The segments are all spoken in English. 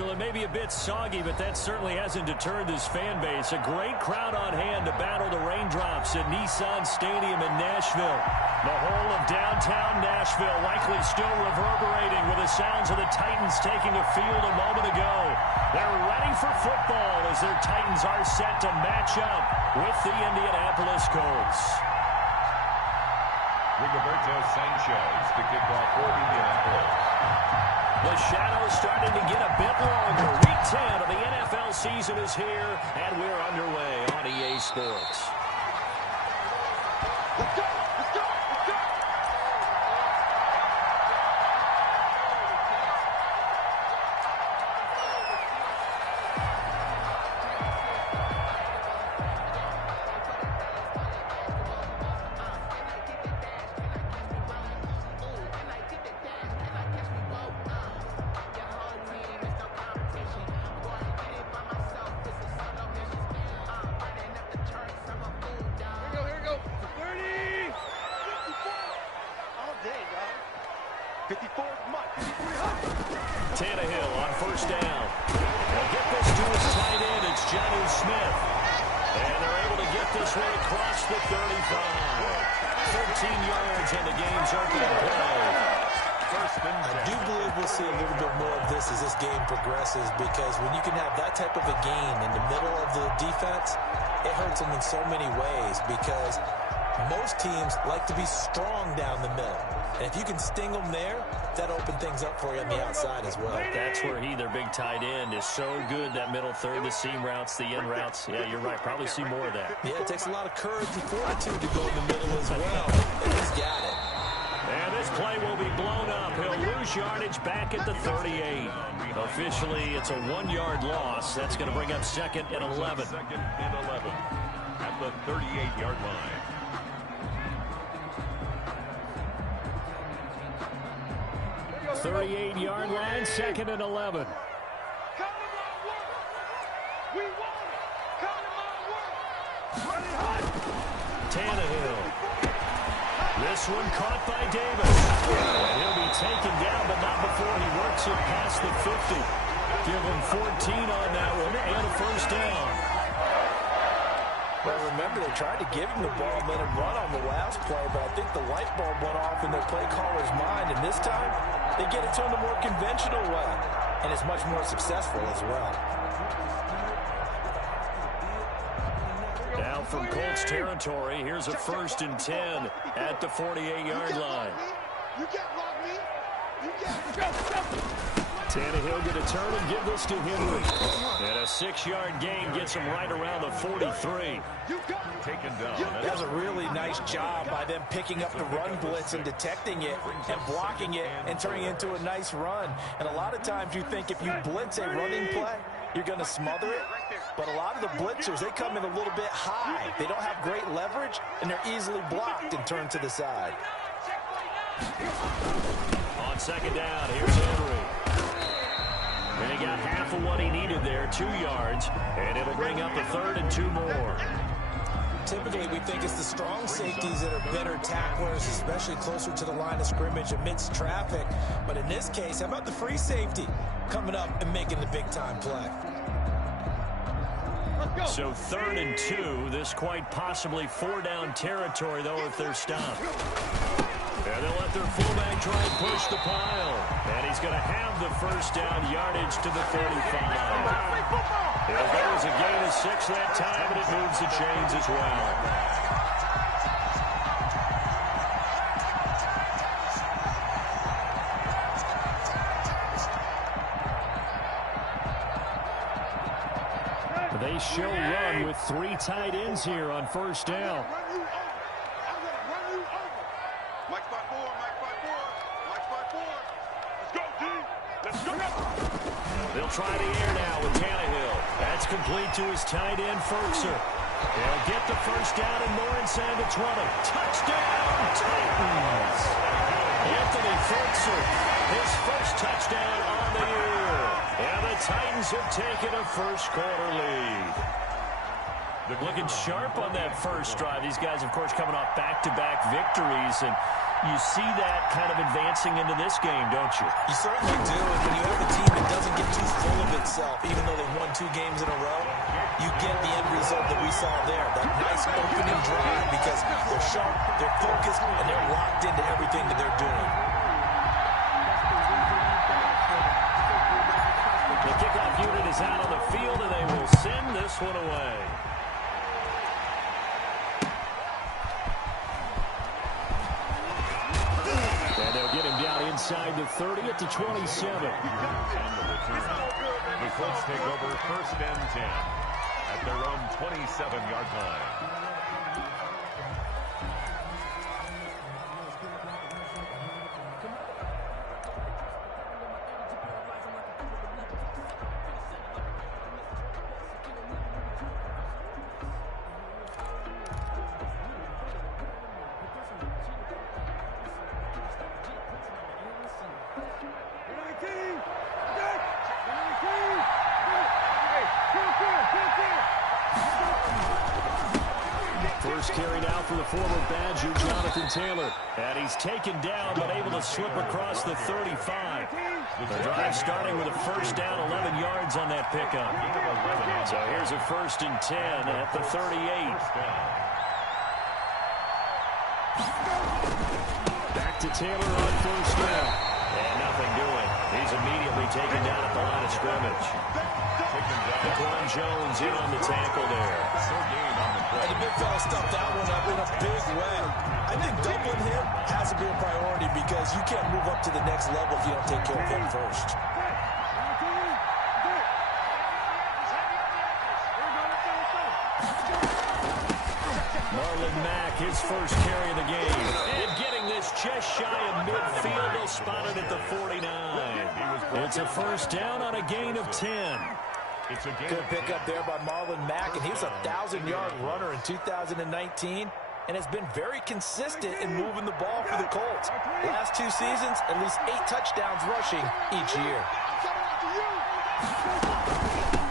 Well, it may be a bit soggy, but that certainly hasn't deterred this fan base. A great crowd on hand to battle the raindrops at Nissan Stadium in Nashville. The whole of downtown Nashville likely still reverberating with the sounds of the Titans taking the field a moment ago. They're ready for football as their Titans are set to match up with the Indianapolis Colts. Rigoberto Sanchez to kick off for Indianapolis. The shadow's starting to get a bit longer. Week 10 of the NFL season is here, and we're underway on EA Sports. Let's go! Let's go! Let's go! Tannehill on first down. They'll get this to his tight end. It's Jonnu Smith. And they're able to get this one across the 35. 13 yards and the game's opening play. I do believe we'll see a little bit more of this as this game progresses, because when you can have that type of a gain in the middle of the defense, it hurts them in so many ways, because most teams like to be strong down the middle. And if you can sting them there, that opens things up for you on the outside as well. That's where their big tight end, is so good. That middle third, the seam routes, the in routes. Yeah, you're right. Probably see more of that. Yeah, it takes a lot of courage and fortitude to go in the middle as well. And he's got it. And this play will be blown up. He'll lose yardage back at the 38. Officially, it's a 1-yard loss. That's going to bring up second and 11. Second and 11 at the 38-yard line. The 38-yard line, second and 11. Tannehill. This one caught by Davis. And he'll be taken down, but not before he works it past the 50. Give him 14 on that one and a first down. Well, remember, they tried to give him the ball and let him run on the last play, but I think the light bulb went off in their play caller's mind, and this time they get it to him the more conventional way, and it's much more successful as well. Now from Colts territory, here's a 1st and 10 at the 48-yard line. Tannehill going to turn and give this to Henry. And a 6-yard gain gets him right around the 43. Taken down. That was a really nice job by them picking up the run blitz and detecting it and blocking it and turning it into a nice run. And a lot of times you think if you blitz a running play, you're going to smother it. But a lot of the blitzers, they come in a little bit high. They don't have great leverage, and they're easily blocked and turned to the side. On second down, here's Henry. And he got half of what he needed there, 2 yards, and it'll bring up a 3rd and 2 more. Typically, we think it's the strong safeties that are better tacklers, especially closer to the line of scrimmage amidst traffic. But in this case, how about the free safety coming up and making the big-time play? So 3rd and 2, this quite possibly 4-down territory, though, if they're stopped. And they'll let their fullback try and push the pile. And he's going to have the first down yardage to the 35. It'll go as a gain of 6 that time, and it moves the chains as well. They show run with 3 tight ends here on first down. They'll try the air now with Tannehill. That's complete to his tight end, Ferkser. They'll get the first down and more inside the 20. Touchdown, Titans! Anthony Ferkser, his first touchdown on the year. And the Titans have taken a first-quarter lead. Looking sharp on that first drive. These guys, of course, coming off back-to-back victories. And You see that kind of advancing into this game, don't you? You certainly do, and when you have a team that doesn't get too full of itself, even though they've won 2 games in a row, you get the end result that we saw there, that nice opening drive, because they're sharp, they're focused, and they're locked into everything that they're doing. The kickoff unit is out on the field, and they will send this one away. And they'll get him down inside the 30 at the 27. The Colts take over 1st and 10 at their own 27-yard line. First carry now for the former Badger, Jonathan Taylor. And he's taken down, but able to slip across the 35. The drive starting with a first down, 11 yards on that pickup. So here's a 1st and 10 at the 38. Back to Taylor on first down. And nothing doing. He's immediately taken down at the line of scrimmage. Daquan Jones in on the tackle there. And the big fella stuffed that one up in a big way. I think doubling him has to be a priority because you can't move up to the next level if you don't take care of him first. Marlon Mack, his first carry of the game. And getting this just shy of midfield. They'll spot it at the 49. It's a first down on a gain of 10. Good pickup there by Marlon Mack, and he was a 1,000-yard runner in 2019 and has been very consistent in moving the ball for the Colts. Last 2 seasons, at least 8 touchdowns rushing each year.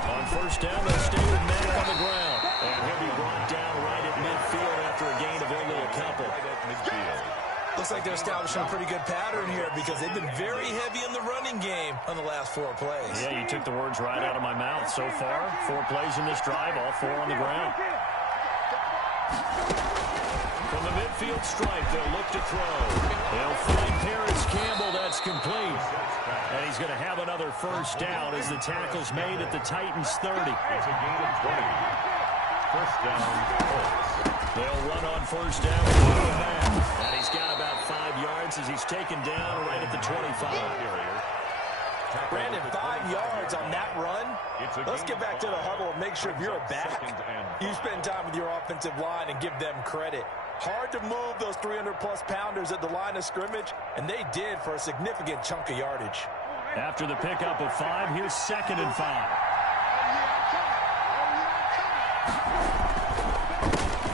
On first down, they'll stay with Mack on the ground. And he'll be brought down right at midfield after a gain of only a couple. Looks like they're establishing a pretty good pattern here because they've been very heavy in the running game on the last 4 plays. Yeah, you took the words right out of my mouth. So far, 4 plays in this drive, all 4 on the ground. From the midfield stripe, they'll look to throw. They'll find Paris Campbell. That's complete. And he's going to have another first down as the tackle's made at the Titans' 30. It's a gain of 20. First down, Colts. They'll run on first down with Marlon Mack. And he's got about 5 yards as he's taken down right at the 25. Brandon, 5 yards on that run. Let's get back to the huddle and make sure if you're a back, you spend time with your offensive line and give them credit. Hard to move those 300-plus pounders at the line of scrimmage, and they did for a significant chunk of yardage. After the pickup of 5, here's 2nd and 5.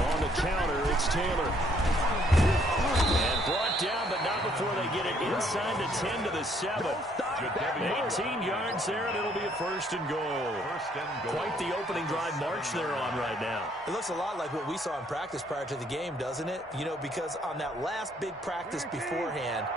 On the counter, it's Taylor. And brought down, but not before they get it inside the 10 to the 7. 18 yards there, and it'll be a 1st and goal. Quite the opening drive march they're on right now. It looks a lot like what we saw in practice prior to the game, doesn't it? You know, because on that last big practice beforehand,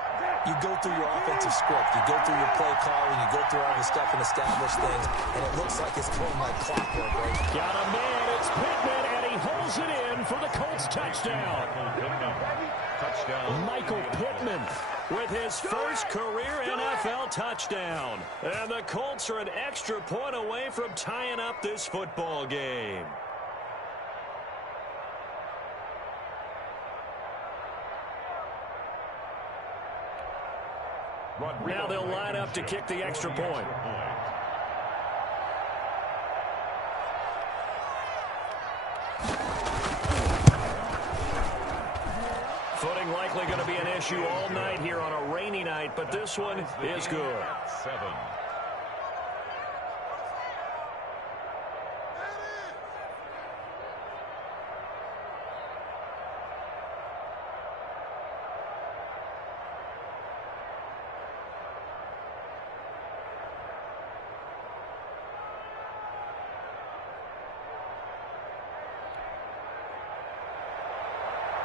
you go through your offensive script, you go through your play calling, you go through all the stuff and establish things, and it looks like it's going like clockwork, right? Got a man, it's Pittman, and he holds it in for the Colts touchdown. Michael Pittman with his first career NFL touchdown. And the Colts are an extra point away from tying up this football game. Now they'll line up to kick the extra point. Footing likely going to be an issue all night here on a rainy night, but this one is good. 7.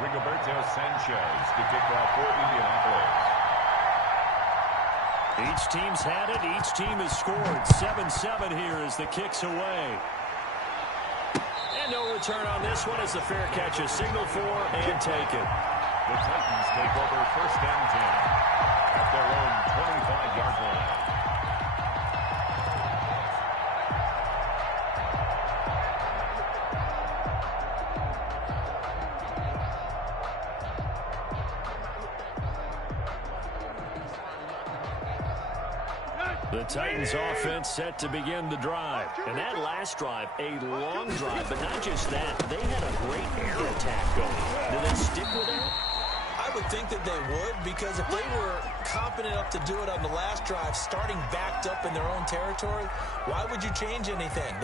Rigoberto Sanchez to kick off for Indianapolis. Each team's had it. Each team has scored. 7-7 here as the kick's away. And no return on this one as the fair catch is signaled for and taken. The Titans take over first and 10 at their own 25-yard line. The Titans offense set to begin the drive. And that last drive, a long drive, but not just that. They had a great air attack going. Do they stick with that? I would think that they would, because if they were confident enough to do it on the last drive, starting backed up in their own territory, why would you change anything?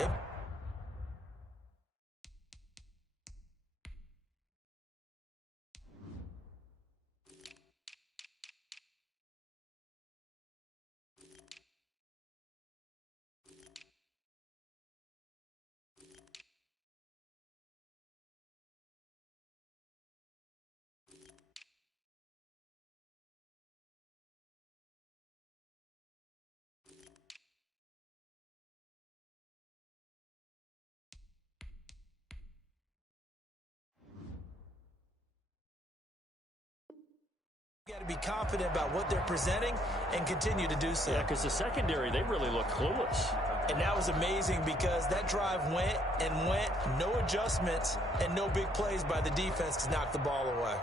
Got to be confident about what they're presenting and continue to do so. Yeah, because the secondary, they really look clueless. And that was amazing because that drive went and went, no adjustments and no big plays by the defense to knock the ball away.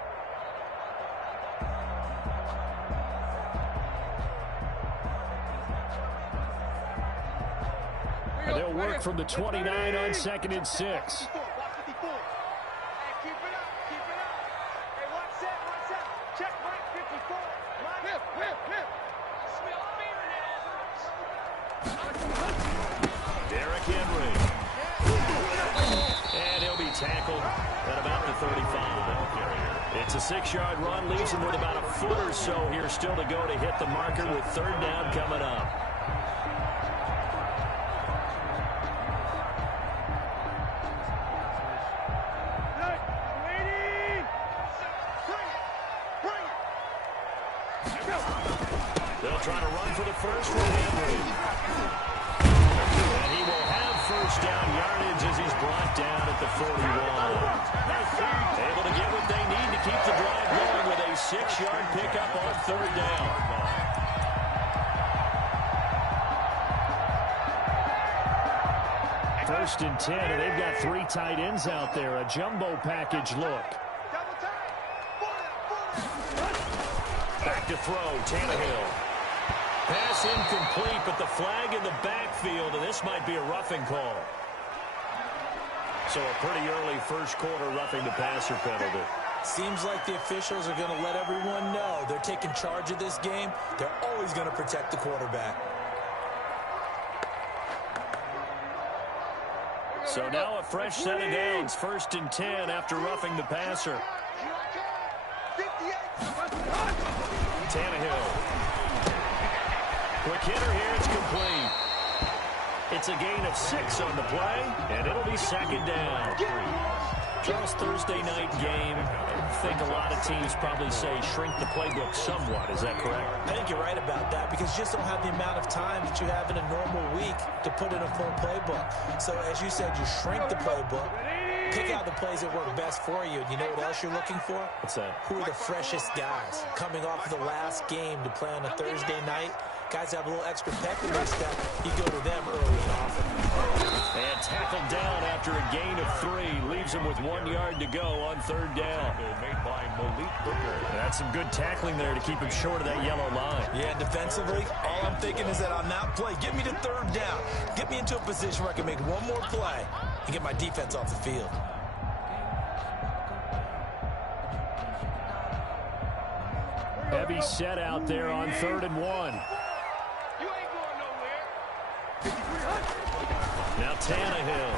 They'll work from the 29 on 2nd and 6. Tackled at about the 35. It's a 6-yard run, leaves him with about a foot or so here still to go to hit the marker with 3rd down coming up. They'll try to run for the first with Henry. And he will have first down yardage as he's brought down at the 41. Able to get what they need to keep the drive going with a 6-yard pickup on 3rd down. First and 10, and they've got 3 tight ends out there. A jumbo package look. Back to throw, Tannehill. Pass incomplete, but the flag in the backfield, and this might be a roughing call. So a pretty early first quarter roughing the passer penalty. Seems like the officials are going to let everyone know they're taking charge of this game. They're always going to protect the quarterback. So now a fresh set of downs. 1st and 10 after roughing the passer. Tannehill. Quick hitter here, it's complete. It's a gain of 6 on the play, and it'll be 2nd down. Charles, Thursday night game, I think a lot of teams probably say shrink the playbook somewhat. Is that correct? I think you're right about that because you just don't have the amount of time that you have in a normal week to put in a full playbook. So as you said, you shrink the playbook, pick out the plays that work best for you. And you know what else you're looking for? What's that? Who are the freshest guys coming off of the last game to play on a Thursday night? Guys have a little extra pep in their step. You go to them early and often. And tackled down after a gain of 3. Leaves him with 1 yard to go on 3rd down. Made by Malik Booker. That's some good tackling there to keep him short of that yellow line. Yeah, defensively, all I'm thinking is that on that play, get me to 3rd down. Get me into a position where I can make one more play and get my defense off the field. Heavy set out there on 3rd and 1. Now Tannehill.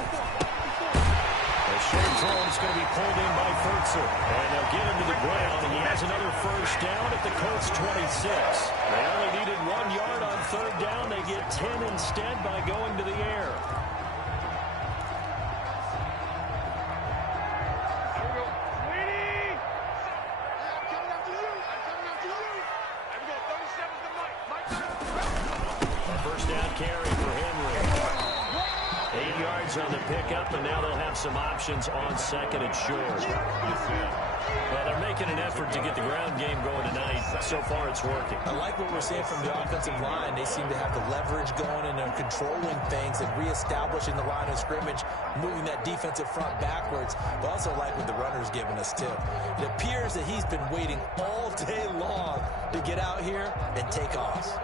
A short throw is going to be pulled in by Furtzer. And they'll get him to the ground, and he has another first down at the Colts 26. They only needed 1 yard on 3rd down. They get 10 instead by going to the air. First down carry for Henry. 8 yards on the pickup, and now they'll have some options on second and short. Well, they're making an effort to get the ground game going tonight. So far, it's working. I like what we're seeing from the offensive line. They seem to have the leverage going, and they're controlling things and reestablishing the line of scrimmage, moving that defensive front backwards. But I also like what the runner's giving us, too. It appears that he's been waiting all day long to get out here and take off.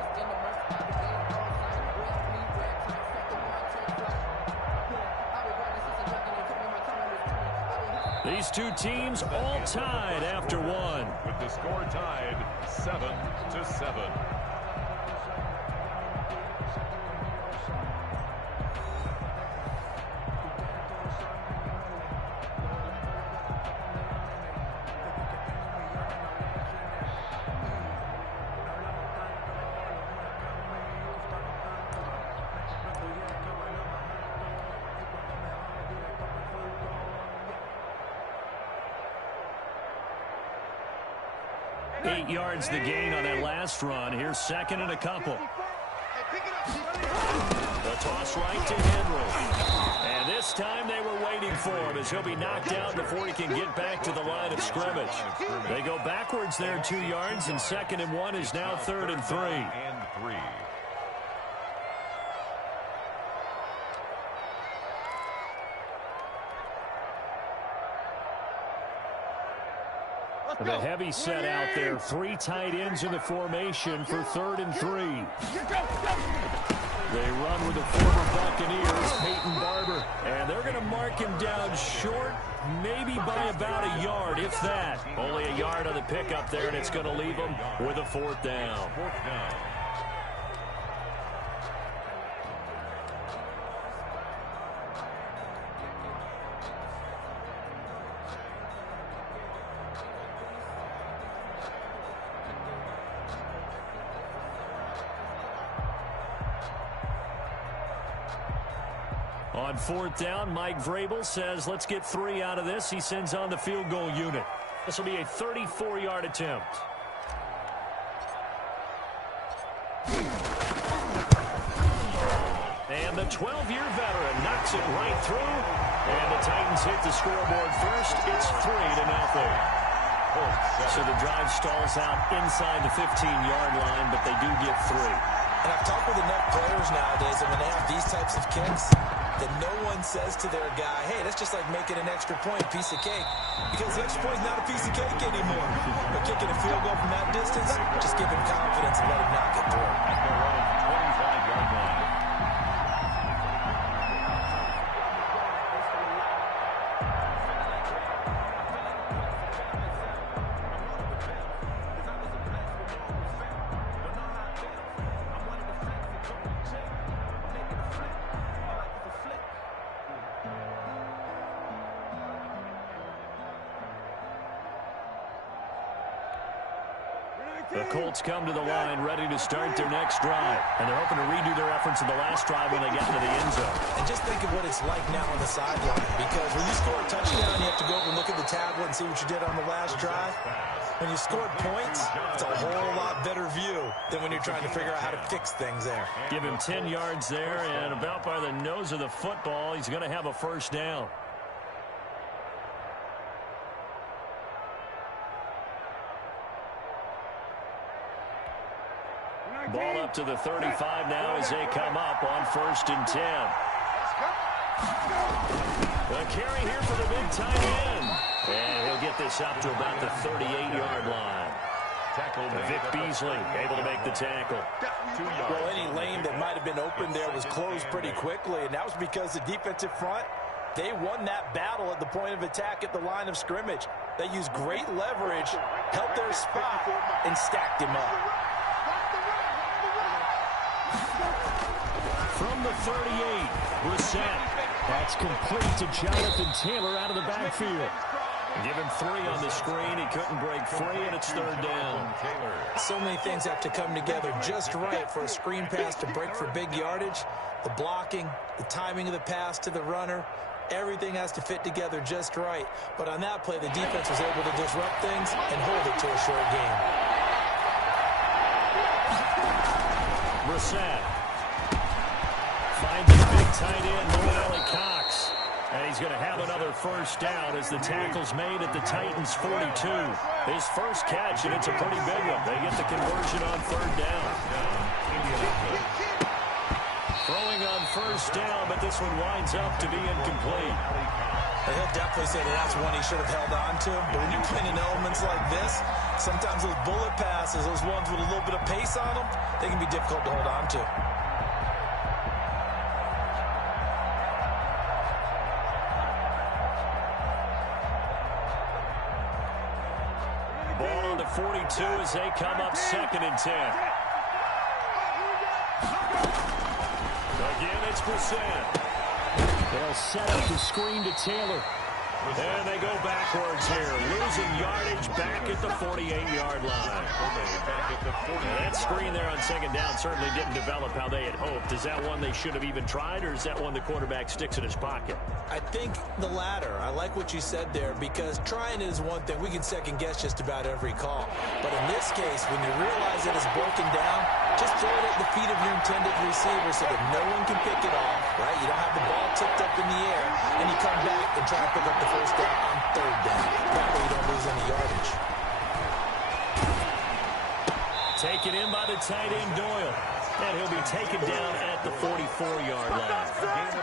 These two teams all tied after one. With the score tied 7-7. Eight yards the gain on that last run. Here's second and a couple. The toss right to Henry. And this time they were waiting for him as he'll be knocked out before he can get back to the line of scrimmage. They go backwards there 2 yards, and second and one is now third and three. The heavy set out there. 3 tight ends in the formation for third and three. They run with the former Buccaneers, Peyton Barber. And they're going to mark him down short, maybe by about a yard, if that. Only a yard on the pickup there, and it's going to leave him with a fourth down. On fourth down, Mike Vrabel says, let's get 3 out of this. He sends on the field goal unit. This will be a 34-yard attempt. And the 12-year veteran knocks it right through. And the Titans hit the scoreboard first. It's 3-0. So the drive stalls out inside the 15-yard line, but they do get 3. And I've talked with enough players nowadays, and when they have these types of kicks, that no one says to their guy, hey, that's just like making an extra point, piece of cake. Because the extra point is not a piece of cake anymore. But kicking a field goal from that distance, just give him confidence and let him knock it through. At their own 25-yard line. The Colts come to the line ready to start their next drive. And they're hoping to redo their efforts in the last drive when they got into the end zone. And just think of what it's like now on the sideline. Because when you score a touchdown, you have to go over and look at the tablet and see what you did on the last drive. When you scored points, it's a whole lot better view than when you're trying to figure out how to fix things there. Give him 10 yards there, and about by the nose of the football, he's going to have a first down. Ball up to the 35 now as they come up on 1st and 10. The carry here for the big tight end. And he'll get this up to about the 38-yard line. Vic Beasley able to make the tackle. Well, any lane that might have been open there was closed pretty quickly, and that was because the defensive front, they won that battle at the point of attack at the line of scrimmage. They used great leverage, held their spot, and stacked him up. From the 38, Brissett. That's complete to Jonathan Taylor out of the backfield. Give him 3 on the screen. He couldn't break free, and it's 3rd down. So many things have to come together just right for a screen pass to break for big yardage. The blocking, the timing of the pass to the runner, everything has to fit together just right. But on that play, the defense was able to disrupt things and hold it to a short game. Brissett. Finds his big tight end, Noelle Cox. And he's going to have another first down as the tackle's made at the Titans' 42. His first catch, and it's a pretty big one. They get the conversion on third down. Throwing on first down, but this one winds up to be incomplete. He'll definitely say that's one he should have held on to. But when you're playing in elements like this, sometimes those bullet passes, those ones with a little bit of pace on them, they can be difficult to hold on to. Ball on the 42 as they come up 2nd and 10. Again, it's Brissett. They'll set up the screen to Taylor. And they go backwards here, losing yardage back at the 48-yard line. That screen there on 2nd down certainly didn't develop how they had hoped. Is that one they should have even tried, or is that one the quarterback sticks in his pocket? I think the latter. I like what you said there, because trying is one thing. We can second-guess just about every call. But in this case, when you realize that it's broken down, just throw it at the feet of your intended receiver so that no one can pick it off, right? You don't have the ball tipped up in the air, and you come back and try to pick up the first down on 3rd down. That way you don't lose any yardage. Taken in by the tight end, Doyle. And he'll be taken down at the 44-yard line.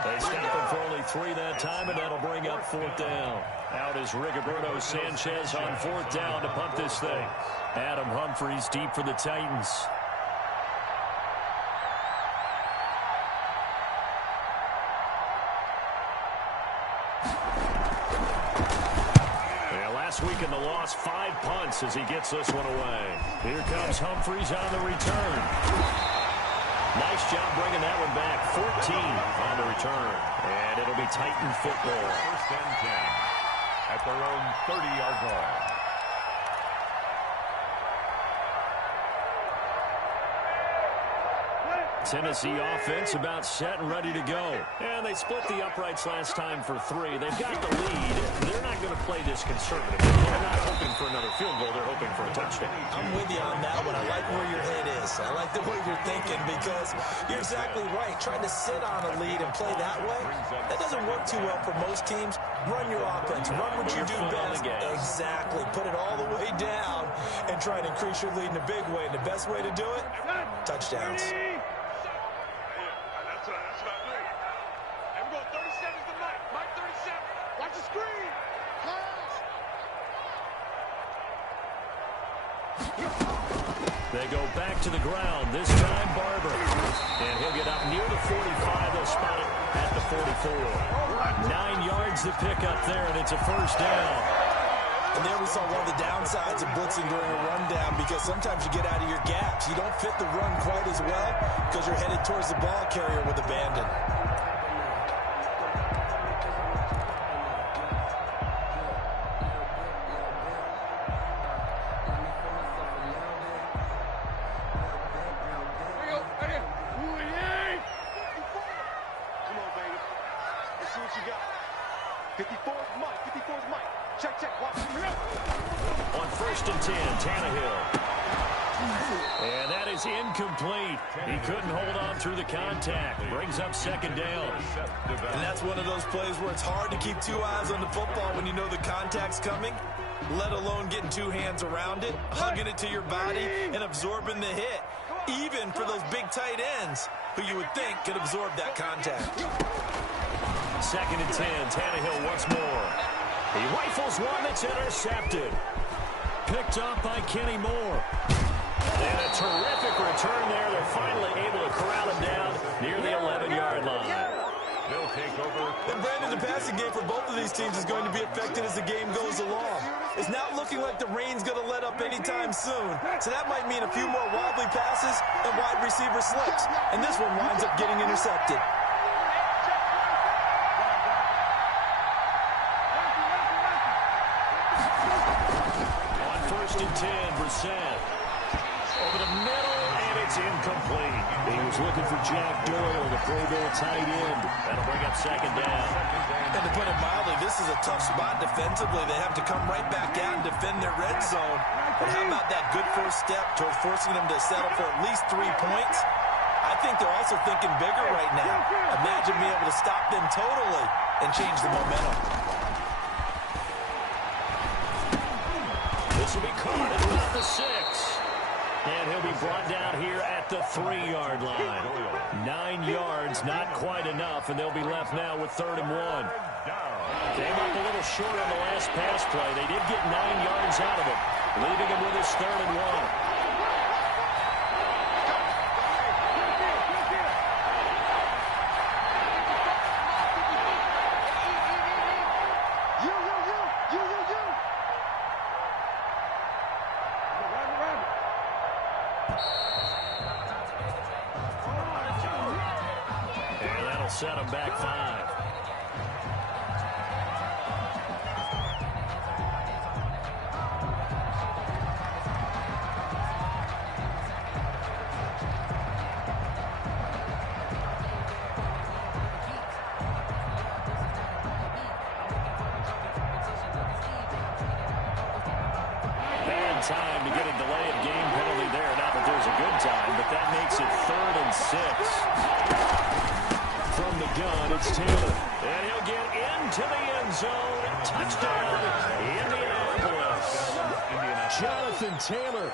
They stop him for only 3 that time, and that'll bring up 4th down. Out is Rigoberto Sanchez on 4th down to punt this thing. Adam Humphries deep for the Titans. Last week in the loss, 5 punts as he gets this one away. Here comes Humphries on the return. Nice job bringing that one back. 14 on the return. And it'll be Titan football. 1st and 10 at their own 30-yard line. Tennessee offense about set and ready to go. And they split the uprights last time for 3. They've got the lead. They're not going to play this conservative. They're not hoping for another field goal. They're hoping for a touchdown. I'm with you on that one. I like where your head is. I like the way you're thinking, because you're exactly right. Trying to sit on a lead and play that way, that doesn't work too well for most teams. Run your offense. Run what you do best. Exactly. Put it all the way down and try to increase your lead in a big way. And the best way to do it, touchdowns. They go back to the ground. This time, Barber. And he'll get up near the 45. They'll spot it at the 44. 9 yards to pick up there, and it's a first down. And there we saw one of the downsides of blitzing during a rundown, because sometimes you get out of your gaps. You don't fit the run quite as well because you're headed towards the ball carrier with abandon. On 1st and 10, Tannehill. And that is incomplete. He couldn't hold on through the contact. Brings up 2nd down. And that's one of those plays where it's hard to keep 2 eyes on the football when you know the contact's coming, let alone getting 2 hands around it, hugging it to your body, and absorbing the hit, even for those big tight ends who you would think could absorb that contact. 2nd and 10, Tannehill once more. He rifles one that's intercepted. Picked up by Kenny Moore. And a terrific return there. They're finally able to corral him down near the 11-yard line. They'll take over. And Brandon, the passing game for both of these teams is going to be affected as the game goes along. It's not looking like the rain's going to let up anytime soon. So that might mean a few more wobbly passes and wide receiver slips. And this one winds up getting intercepted. On 1st and 10, Brissett. Over the middle, and it's incomplete. He was looking for Jack Doyle, the Pro Bowl tight end. That'll bring up 2nd down. And to put it mildly, this is a tough spot defensively. They have to come right back out and defend their red zone. But how about that good first step towards forcing them to settle for at least 3 points? I think they're also thinking bigger right now. Imagine being able to stop them totally and change the momentum. This will be caught at about the 6. And he'll be brought down here at the 3-yard line. 9 yards, not quite enough, and they'll be left now with 3rd and 1. Came up a little short on the last pass play. They did get 9 yards out of it, leaving him with his 3rd and 1. Set him back 5. Bad time to get a delay of game penalty there. Not that there's a good time, but that makes it 3rd and 6. From the gun, it's Taylor. And he'll get into the end zone. Touchdown, Indianapolis. Jonathan Taylor,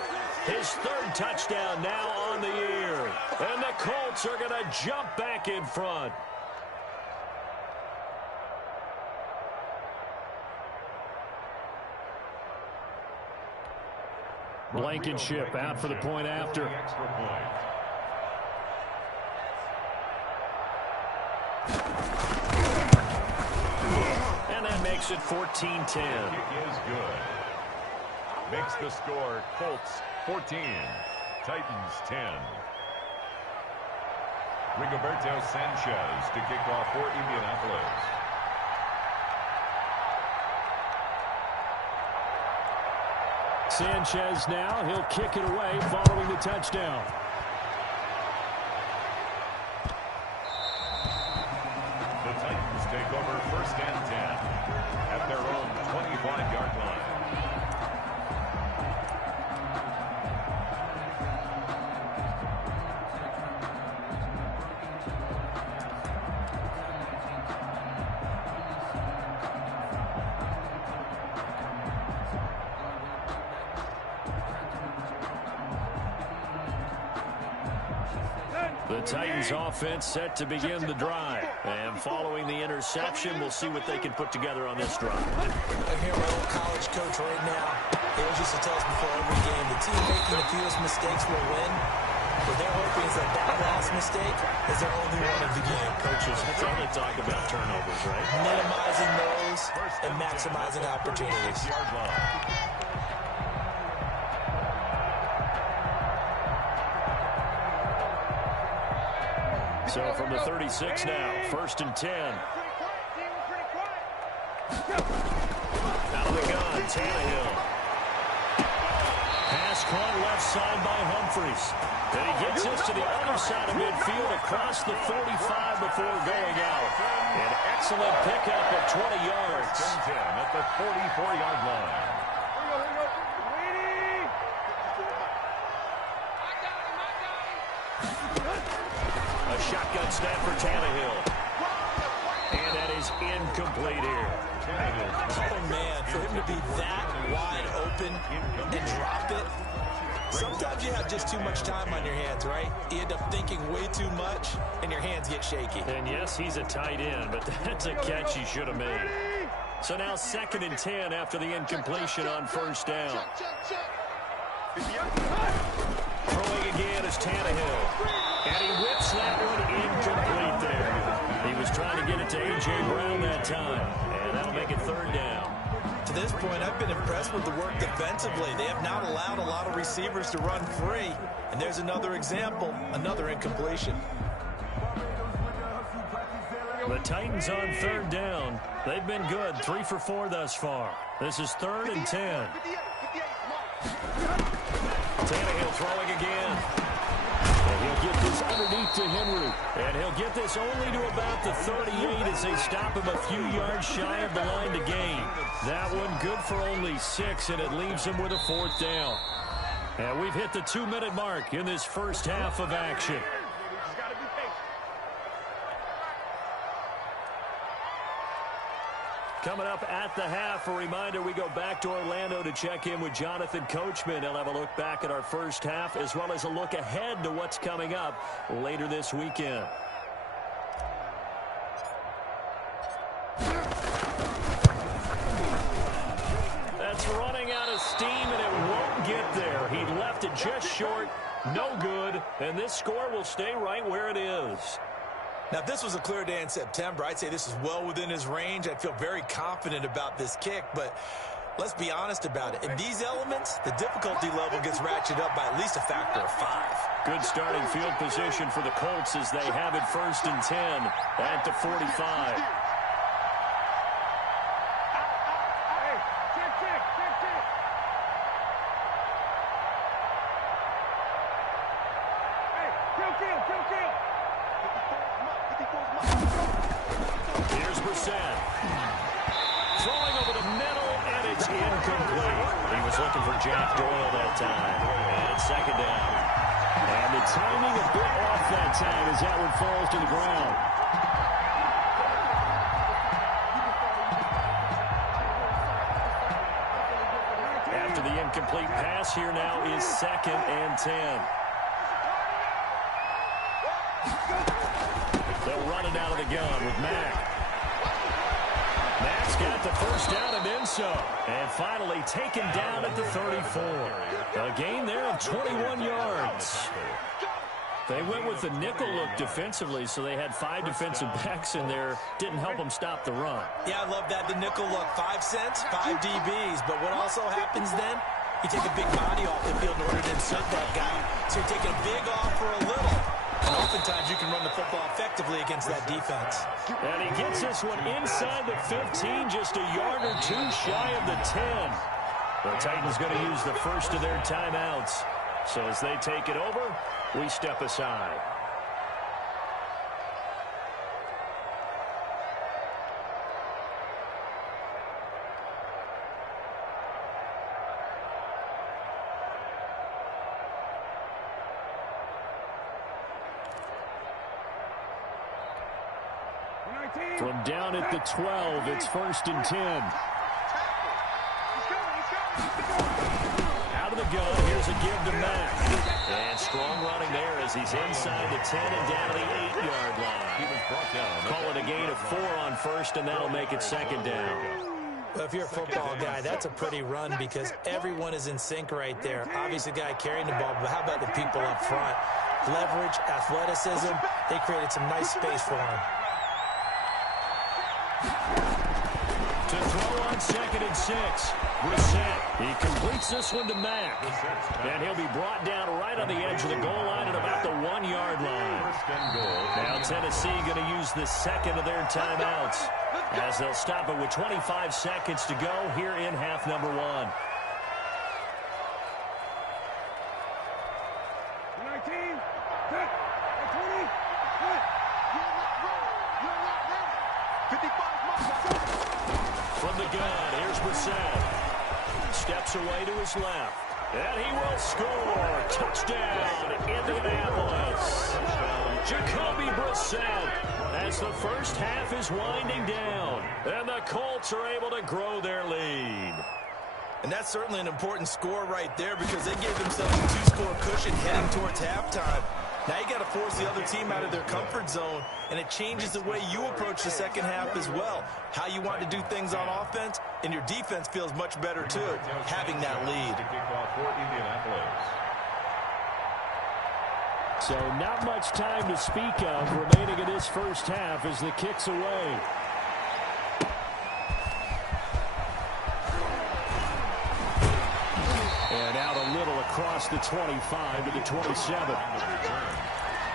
his 3rd touchdown now on the year. And the Colts are going to jump back in front. Blankenship out for the point after. And that makes it 14-10. Kick is good. Makes the score Colts 14, Titans 10. Rigoberto Sanchez to kick off for Indianapolis. Sanchez now, he'll kick it away following the touchdown. The Titans take over 1st and 10 at their own 25-yard line. The Titans offense set to begin the drive. And following the interception, we'll see what they can put together on this drive. I hear my old college coach right now. He always used to tell us before every game, the team making the fewest mistakes will win. What they're hoping is that last mistake is their only one of the game. Coaches, that's all they talk about, turnovers, right? Minimizing those and maximizing opportunities. So from the 36 now, 1st and 10. Out of the gun, Tannehill. Pass caught left side by Humphries. And he gets this to the other side of midfield across the 45 before going out. An excellent pickup of 20 yards. At the 44-yard line. A shotgun snap for Tannehill. And that is incomplete here. Oh, man, for him to be that wide open and drop it. Sometimes you have just too much time on your hands, right? You end up thinking way too much, and your hands get shaky. And yes, he's a tight end, but that's a catch he should have made. So now 2nd and 10 after the incompletion on 1st down. Throwing again is Tannehill. And he whips that one incomplete there. He was trying to get it to A.J. Brown that time. And that'll make it 3rd down. To this point, I've been impressed with the work defensively. They have not allowed a lot of receivers to run free. And there's another example, another incompletion. The Titans on 3rd down. They've been good, 3 for 4 thus far. This is 3rd and 10. Tannehill throwing again. And he'll get this underneath to Henry. And he'll get this only to about the 38 as they stop him a few yards shy of the line to gain. That one good for only 6, and it leaves him with a 4th down. And we've hit the 2-minute mark in this first half of action. Coming up at the half, a reminder, we go back to Orlando to check in with Jonathan Coachman. He'll have a look back at our first half as well as a look ahead to what's coming up later this weekend. That's running out of steam, and it won't get there. He left it just short, no good, and this score will stay right where it is. Now, if this was a clear day in September, I'd say this is well within his range. I'd feel very confident about this kick, but let's be honest about it. In these elements, the difficulty level gets ratcheted up by at least a factor of 5. Good starting field position for the Colts as they have it 1st and 10 at the 45. Here's Brissett. Throwing over the middle, and it's incomplete. He was looking for Jack Doyle that time. And 2nd down. And the timing a bit off that time as that one falls to the ground. After the incomplete pass, here now is 2nd and 10. They'll run it out of the gun with Mack. Mack's got the 1st down and then some. And finally taken down at the 34. A gain there of 21 yards. They went with the nickel look defensively, so they had 5 defensive backs in there. Didn't help them stop the run. Yeah, I love that. The nickel look, 5 cents, 5 DBs. But what also happens then? You take a big body off the field in order to insert that guy. So you're taking a big off for a little. And oftentimes you can run the football effectively against that defense. And he gets this one inside the 15, just a yard or 2 shy of the 10. The Titans going to use the first of their timeouts. So as they take it over, we step aside. From down at the 12, it's 1st and 10. Out of the gun, here's a give to Mack. And strong running there as he's inside the 10 and down to the 8-yard line. He was brought down. Call it a gain of 4 on 1st, and that'll make it 2nd down. Well, if you're a football guy, that's a pretty run because everyone is in sync right there. Obviously, the guy carrying the ball, but how about the people up front? Leverage, athleticism, they created some nice space for him. To throw on 2nd and 6. Brissett. He completes this one to Mack. And he'll be brought down right on the edge of the goal line at about the 1-yard line. Now Tennessee going to use the 2nd of their timeouts as they'll stop it with 25 seconds to go here in half number 1. 19, 20, 55. From the gun, here's Brissett. Steps away to his left. And he will score. Touchdown, Indianapolis. Jacoby Brissett as the first half is winding down. And the Colts are able to grow their lead. And that's certainly an important score right there because they gave themselves a 2-score cushion heading towards halftime. Now you got to force the other team out of their comfort zone, and it changes the way you approach the second half as well. How you want to do things on offense, and your defense feels much better too, having that lead. So not much time to speak of remaining in this first half as the kick's away. And out a little across the 25 to the 27.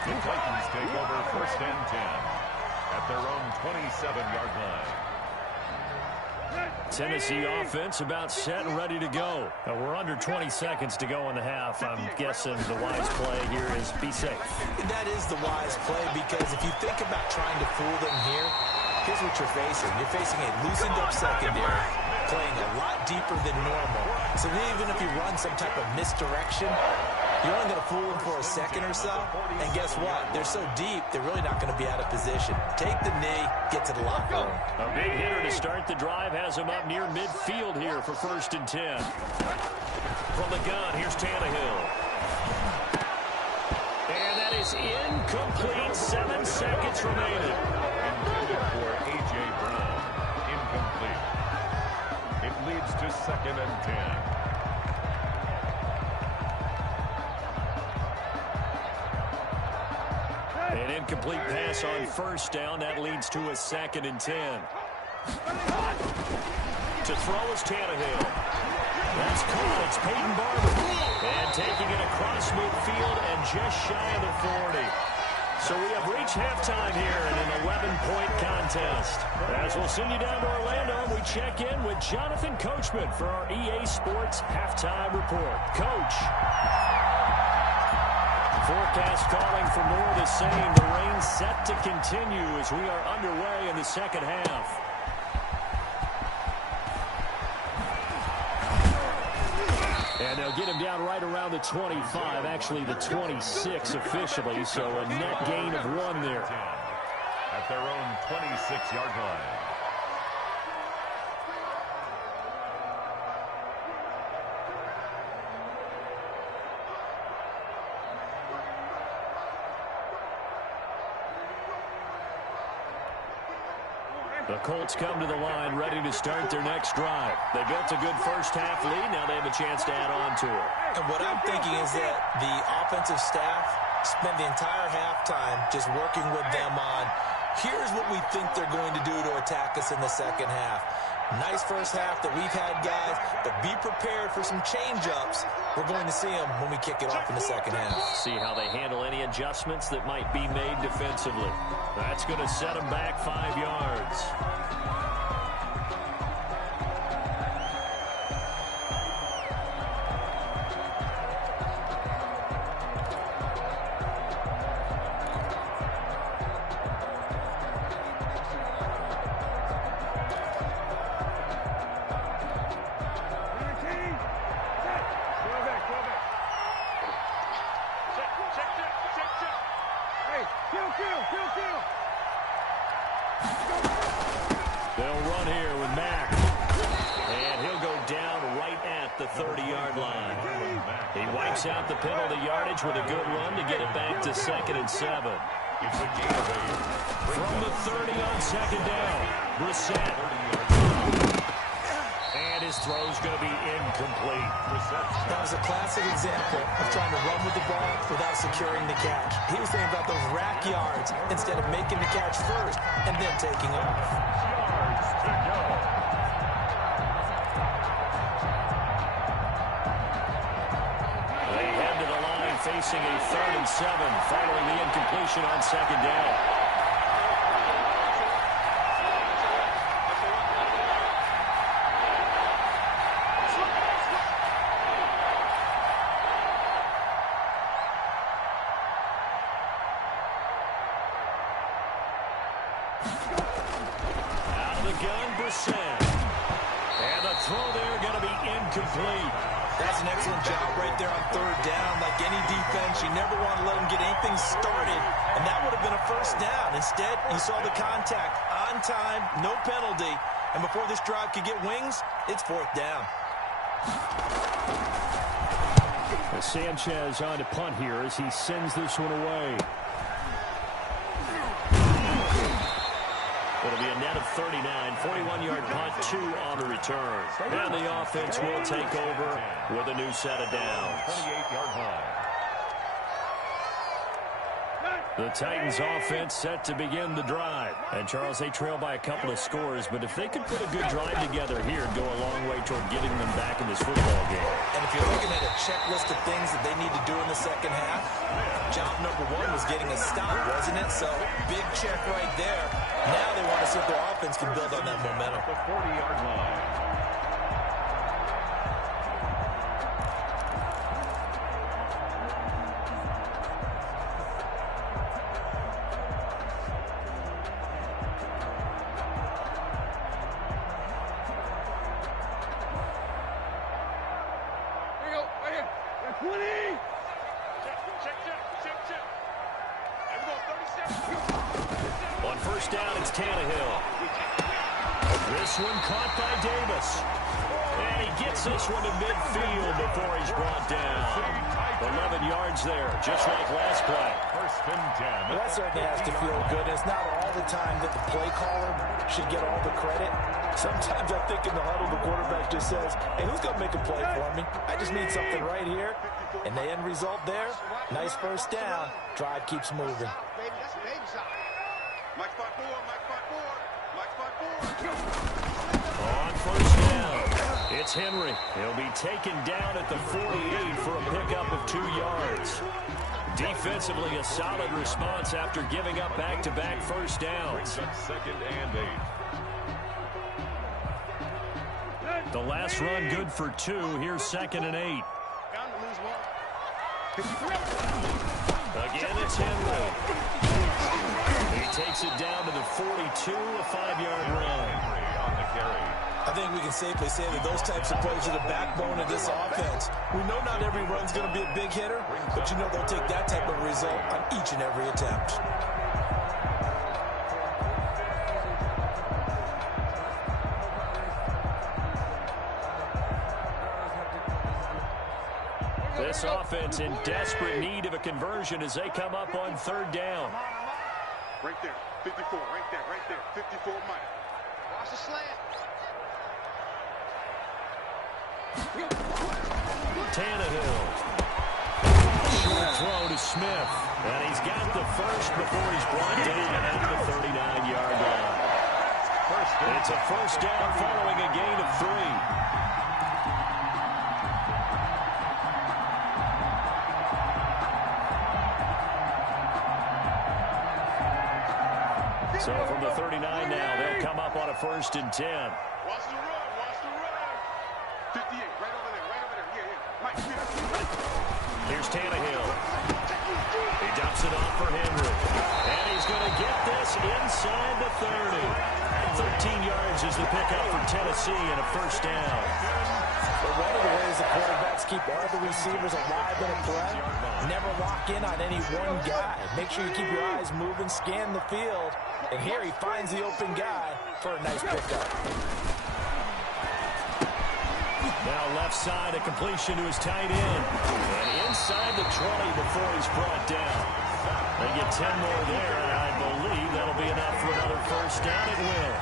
The Titans take over 1st and 10 at their own 27-yard line. Tennessee offense about set and ready to go. We're under 20 seconds to go in the half. I'm guessing the wise play here is be safe. That is the wise play because if you think about trying to fool them here, here's what you're facing. You're facing a loosened up secondary, playing a lot deeper than normal. So even if you run some type of misdirection, You're only going to fool them for a second or so, and guess what? They're so deep, they're really not going to be out of position. Take the knee, get to the locker room. A big hitter to start the drive has him up near midfield here for 1st and 10. From the gun, here's Tannehill. And that is incomplete. 7 seconds remaining. Intended for A.J. Brown. Incomplete. It leads to 2nd and 10. An incomplete pass on 1st down. That leads to a 2nd and 10. To throw is Tannehill. That's caught. It's Peyton Barber. And taking it across midfield and just shy of the 40. So we have reached halftime here in an 11-point contest. As we'll send you down to Orlando, we check in with Jonathan Coachman for our EA Sports Halftime Report. Coach. Forecast calling for more of the same. The rain set to continue as we are underway in the second half. And they'll get him down right around the 25, actually the 26 officially, so a net gain of 1 there. At their own 26-yard line. The Colts come to the line ready to start their next drive. They built a good first-half lead. Now they have a chance to add on to it. And what I'm thinking is that the offensive staff spent the entire halftime just working with them on, here's what we think they're going to do to attack us in the second half. Nice first half that we've had, guys, but be prepared for some change-ups. We're going to see them when we kick it off in the second half. See how they handle any adjustments that might be made defensively. That's going to set them back 5 yards. They'll run here with Mack. And he'll go down right at the 30-yard line. He wipes out the penalty yardage with a good run to get it back to 2nd and 7. It's a gain of 8. From the 30 on 2nd down, Brissett. And his throw's going to be incomplete. That was a classic example of trying to run with the ball without securing the catch. He was thinking about those rack yards instead of making the catch first and then taking off. Yards to go. They head to the line facing a 3rd and 7 following the incompletion on 2nd down. Out of the gun, Brissett. And the throw there going to be incomplete. That's an excellent job right there on 3rd down. Like any defense, you never want to let them get anything started, and that would have been a 1st down. Instead, you saw the contact on time, no penalty, and before this drive could get wings, it's 4th down. Sanchez on to punt here as he sends this one away. It'll be a net of 39, 41-yard punt, 2 on the return. And the offense will take over with a new set of downs. 28-yard line. The Titans offense set to begin the drive. And, Charles, they trail by a couple of scores, but if they could put a good drive together here, it'd go a long way toward getting them back in this football game. And if you're looking at a checklist of things that they need to do in the second half, job number 1 was getting a stop, wasn't it? So, big check right there. Now they want to see if their offense can build on that momentum. The 40-yard line. On first down, it's Tannehill. This one caught by Davis. And he gets this one to midfield before he's brought down. 11 yards there, just like last play. First and 10. Well, that certainly has to feel good. It's not all the time that the play caller should get all the credit. Sometimes I think in the huddle, the quarterback just says, hey, who's going to make a play for me? I just need something right here. And the end result there, nice first down. Drive keeps moving. On first down, it's Henry. He'll be taken down at the 48 for a pickup of 2 yards. Defensively, a solid response after giving up back-to-back first downs. Second and 8. The last run good for 2. Here's second and 8. Again, it's Henry. He takes it down to the 42, a 5-yard run. On the carry. I think we can safely say that those types of plays are the backbone of this offense. We know not every run's going to be a big hitter, but you know they'll take that type of result on each and every attempt. This offense in desperate need of a conversion as they come up on third down. Right there, 54, right there, 54 Mike. Watch the slant. Tannehill. Short throw to Smith. And he's got the first before he's brought down at the 39-yard line. It's a first down following a gain of 3. So from the 39 now, they'll come up on a first and 10. Watch the run, watch the run. 58, right over there, yeah. Mike, Here's Tannehill. He dumps it off for Henry. And he's going to get this inside the 30. 13 yards is the pickup for Tennessee and a first down. But one of the ways the quarterbacks keep all the receivers alive in a play, never lock in on any one guy. Make sure you keep your eyes moving, scan the field. And here he finds the open guy for a nice pickup. Now left side, a completion to his tight end. And inside the 20 before he's brought down. They get 10 more there, and I believe that'll be enough for another first down. It will.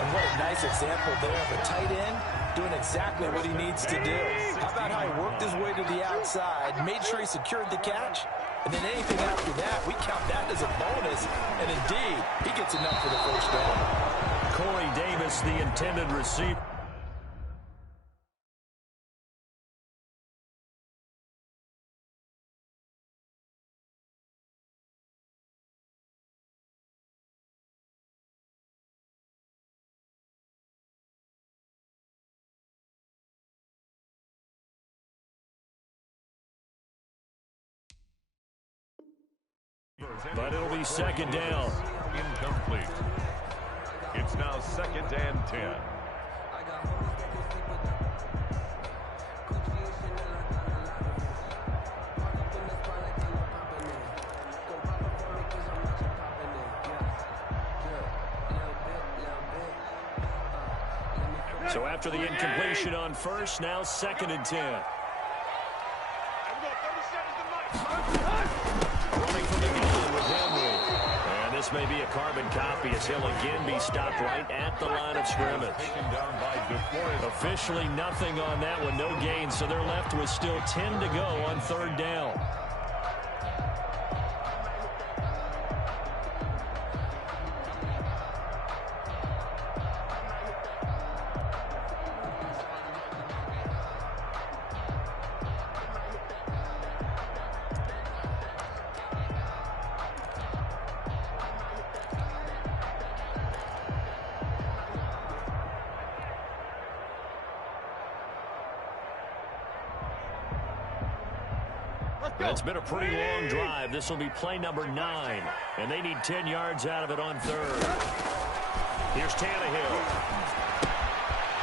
And what a nice example there of a tight end doing exactly what he needs to do. How about how he worked his way to the outside, made sure he secured the catch, and then anything after that, we count that as a bonus. And indeed, he gets enough for the first down. Corey Davis, the intended receiver. But it'll be second down. Incomplete. It's now second and 10. So after the incompletion on first, now second and 10. Running from the gun with Henry. And this may be a carbon copy as he'll again be stopped right at the line of scrimmage. Officially nothing on that one, no gain, so they're left with still 10 to go on third down. It's been a pretty long drive. This will be play number 9. And they need 10 yards out of it on third. Here's Tannehill.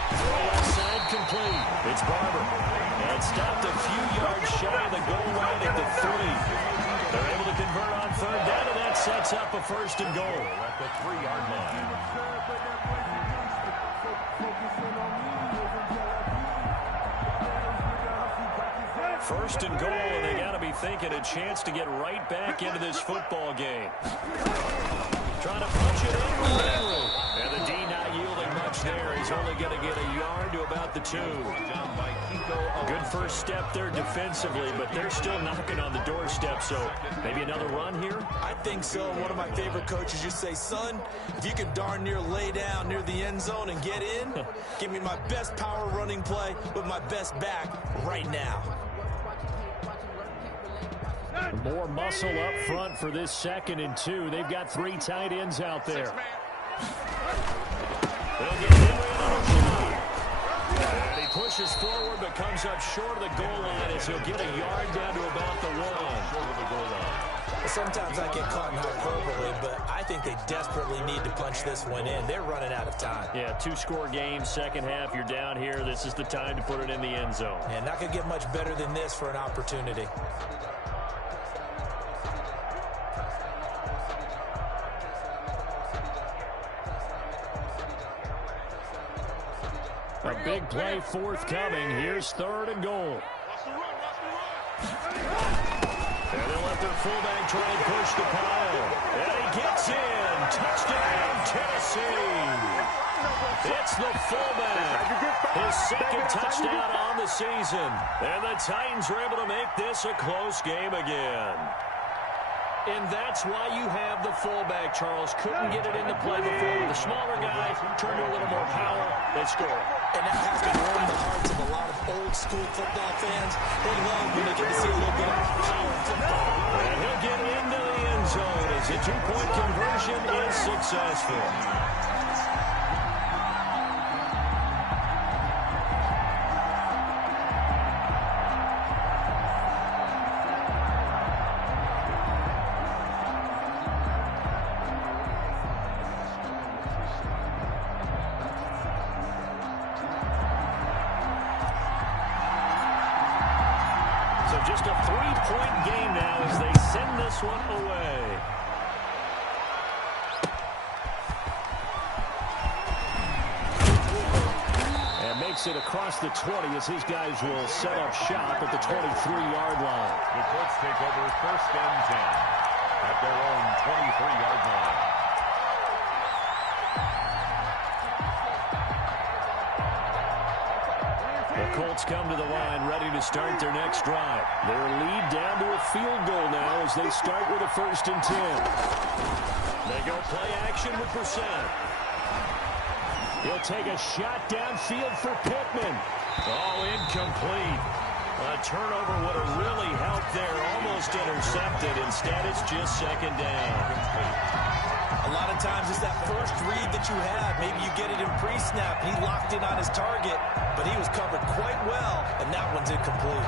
Throw left side complete. It's Barber. And stopped a few yards shy of the goal line at third down, and that sets up a first and goal. At the 3-yard line. First and goal, and they got to be thinking a chance to get right back into this football game. Trying to punch it in the leg room. And the D not yielding much there. He's only going to get a yard to about the 2. Good first step there defensively, but they're still knocking on the doorstep, so maybe another run here? I think so. One of my favorite coaches used to say, son, if you can darn near lay down near the end zone and get in, give me my best power running play with my best back right now. More muscle up front for this 2nd and 2. They've got 3 tight ends out there. They'll get Henry another shot. And he pushes forward but comes up short of the goal line as he'll get a yard down to about the 1. Short of the goal line. Sometimes I get caught in hyperbole, but I think they desperately need to punch this one in. They're running out of time. Yeah, 2-score game, second half. You're down here. This is the time to put it in the end zone. And not going to get much better than this for an opportunity. A big play forthcoming. Here's 3rd and goal. And they'll let their fullback try and push the pile. And he gets in. Touchdown, Tennessee. It's the fullback. His 2nd touchdown on the season. And the Titans are able to make this a close game again. And that's why you have the fullback, Charles. Couldn't get it into play before. The smaller guy turned to a little more power. They score. And that has to warm the hearts of a lot of old-school football fans. They love when they get to see a little bit of power football. And he'll get into the end zone as the 2-point conversion is successful. Just a 3-point game now as they send this one away. And makes it across the 20 as his guys will set up shop at the 23-yard line. The Colts take over 1st and 10 at their own 23-yard line. Colts come to the line ready to start their next drive. Their lead down to a field goal now as they start with a 1st and 10. They go play action with Brissett. He'll take a shot downfield for Pittman. Oh, incomplete. A turnover would have really helped there. Almost intercepted. Instead, it's just 2nd down. A lot of times it's that first read that you have. Maybe you get it in pre-snap. He locked in on his target, but he was covered quite well, and that one's incomplete.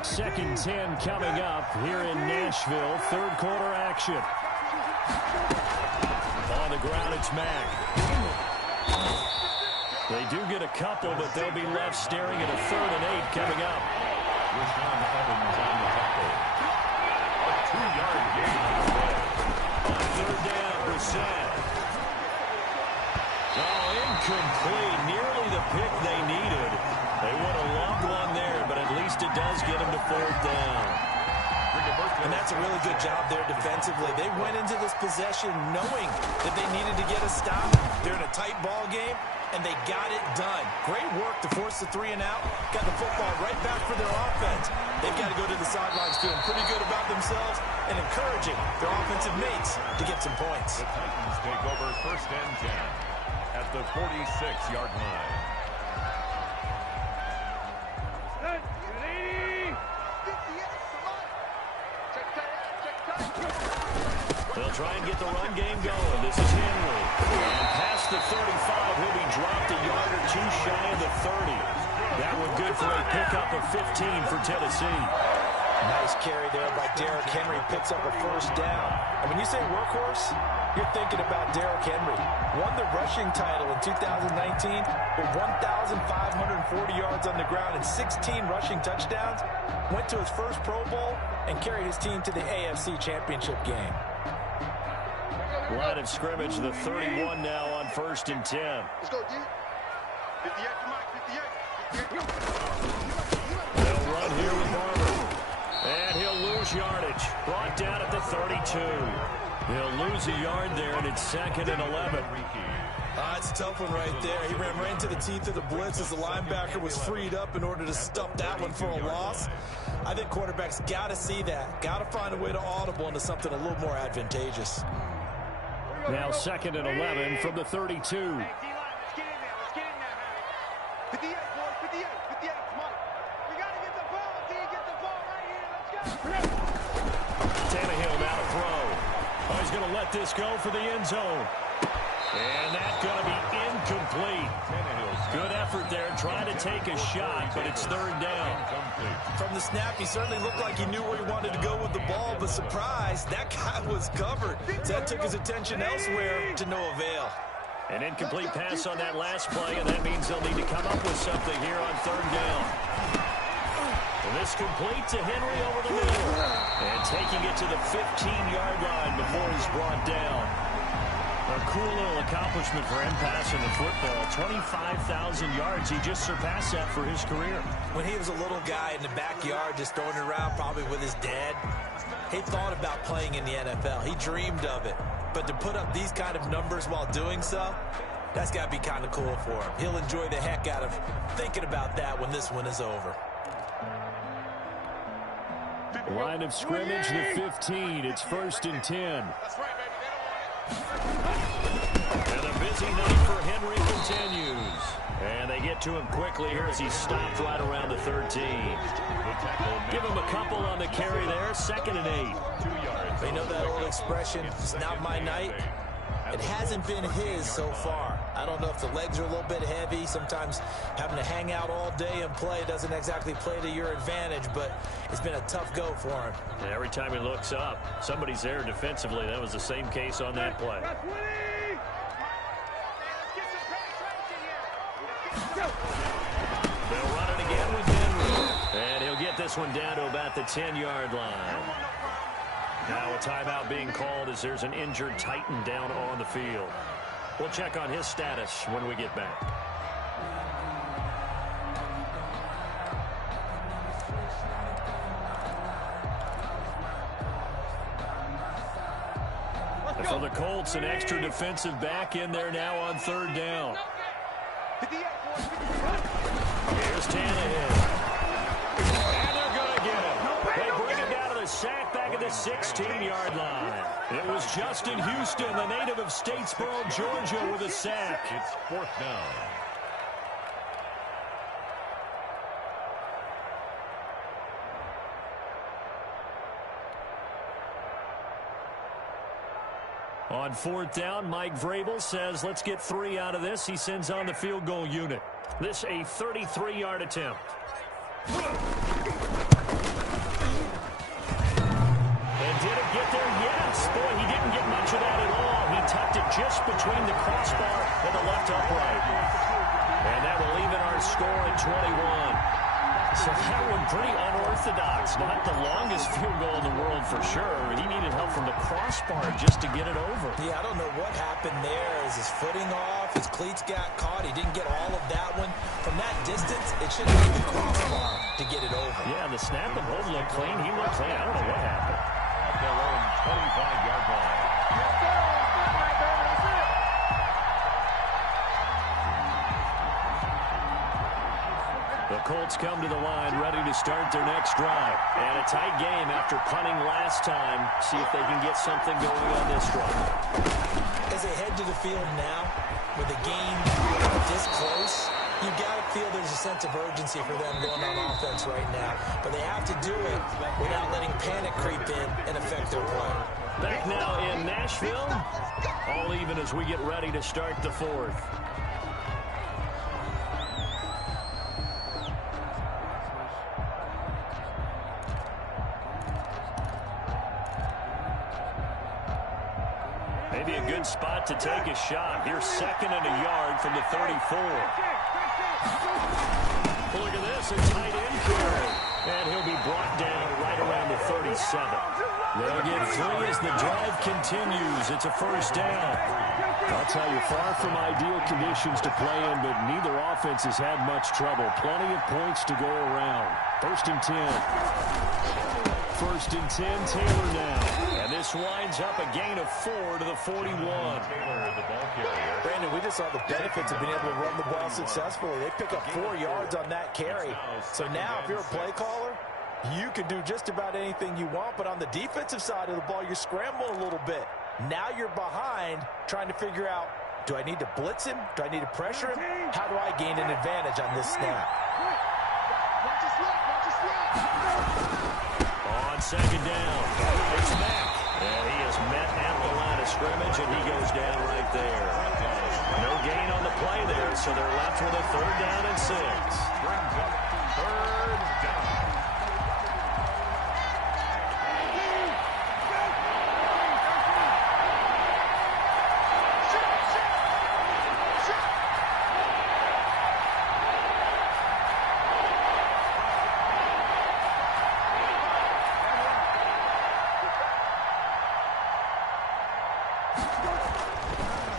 Second 10 coming up here in Nashville. 3rd quarter action. On the ground, it's Mack. They do get a couple, but they'll be left staring at a 3rd and 8 coming up. Rashawn Evans on the tackle. A 2-yard gain on the play. On 3rd down, Brissett. Oh, incomplete. Nearly the pick they needed. They would have loved one there, but at least it does get them to 4th down. And that's a really good job there defensively. They went into this possession knowing that they needed to get a stop. They're in a tight ball game, and they got it done. Great work to force the 3 and out. Got the football right back for their offense. They've got to go to the sidelines feeling pretty good about themselves and encouraging their offensive mates to get some points. The Titans take over 1st and 10 at the 46-yard line. They'll try and get the run game going. This is Henry. And past the 35, he'll be dropped a yard or 2 shy of the 30. That one good for a pickup of 15 for Tennessee. Nice carry there by Derrick Henry. Picks up a 1st down. And when you say workhorse, You're thinking about Derrick Henry. Won the rushing title in 2019 with 1,540 yards on the ground and 16 rushing touchdowns. Went to his first Pro Bowl and carried his team to the AFC Championship game. Line of scrimmage, the 31 now on 1st and 10. Let's go, D. 58 to Mike, 58. They'll run here with Barber. And he'll lose yardage. Brought down at the 32. He'll lose a yard there, and it's 2nd and 11. It's a tough one right there. He ran right into the teeth of the blitz as the linebacker was freed up in order to stuff that one for a loss. I think quarterbacks got to see that. Got to find a way to audible into something a little more advantageous. Now 2nd and 11 from the 32. Let's get in there. Let's get in there, 58, boys. 58. 58. Come on. We got to get the ball, D. Get the ball right here. Let's go. Tannehill now to throw. Oh, he's going to let this go for the end zone. And that's going to be incomplete. Good effort there, trying to take a shot, but it's 3rd down. From the snap, he certainly looked like he knew where he wanted to go with the ball, but surprise, that guy was covered. So that took his attention elsewhere to no avail. An incomplete pass on that last play, and that means they'll need to come up with something here on 3rd down. And this complete to Henry over the middle. And taking it to the 15-yard line before he's brought down. A cool little accomplishment for him passing the football. 25,000 yards. He just surpassed that for his career. When he was a little guy in the backyard just throwing it around, probably with his dad, he thought about playing in the NFL. He dreamed of it. But to put up these kind of numbers while doing so, that's got to be kind of cool for him. He'll enjoy the heck out of thinking about that when this one is over. Line of scrimmage, the 15. It's 1st and 10. That's right, baby. They don't want it. And a busy night for Henry continues. And they get to him quickly here as he stopped right around the 13. Give him a couple on the carry there. 2nd and 8. 2 yards. They know that old expression, it's not my night. It hasn't been his so far. I don't know if the legs are a little bit heavy. Sometimes having to hang out all day and play doesn't exactly play to your advantage, but it's been a tough go for him. And every time he looks up, somebody's there defensively. That was the same case on that play. They'll run it again with Henry. And he'll get this one down to about the 10-yard line. Now a timeout being called as there's an injured Titan down on the field. We'll check on his status when we get back. And for the Colts, an extra defensive back in there now on 3rd down. Here's Tannehill. And they're going to get him. They bring him down to the sack back at the 16-yard line. It was Justin Houston, the native of Statesboro, Georgia, with a sack. It's 4th down. On 4th down, Mike Vrabel says, let's get 3 out of this. He sends on the field goal unit. This a 33-yard attempt. And did it get there? Yes. Boy, he didn't get much of that at all. He tucked it just between the crossbar and the left upright. And that will even our score at 21. So that one pretty unorthodox. Not the longest field goal in the world for sure. He needed help from the crossbar just to get it over. Yeah, I don't know what happened there. Is his footing off? His cleats got caught. He didn't get all of that one. From that distance, it should have been the crossbar to get it over. Yeah, the snap and hold looked clean. He looked clean. I don't know what happened. At their own 25-yard line. The Colts come to the line ready to start their next drive. And a tight game after punting last time. See if they can get something going on this drive. As they head to the field now, with the game this close, you got to feel there's a sense of urgency for them going on offense right now. But they have to do it without letting panic creep in and affect their play. Back now in Nashville. All even as we get ready to start the 4th. Maybe a good spot to take a shot. Here's 2nd and a yard from the 34. Look at this, a tight end carry. And he'll be brought down right around the 37. They'll get 3 as the drive continues. It's a first down. I'll tell you, far from ideal conditions to play in, but neither offense has had much trouble. Plenty of points to go around. 1st and 10. 1st and 10, Taylor now. And this winds up a gain of 4 to the 41. Taylor, the ball carrier. Brandon, we just saw the benefits of being able to run the ball successfully. They pick up 4 yards on that carry. So now, if you're a play caller, you can do just about anything you want. But on the defensive side of the ball, you're scrambling a little bit. Now you're behind, trying to figure out, do I need to blitz him? Do I need to pressure him? How do I gain an advantage on this snap? On 2nd down, it's Mack. And he is met at the line of scrimmage, and he goes down right there. No gain on the play there, so they're left with a 3rd down and 6. Brings up 3rd down.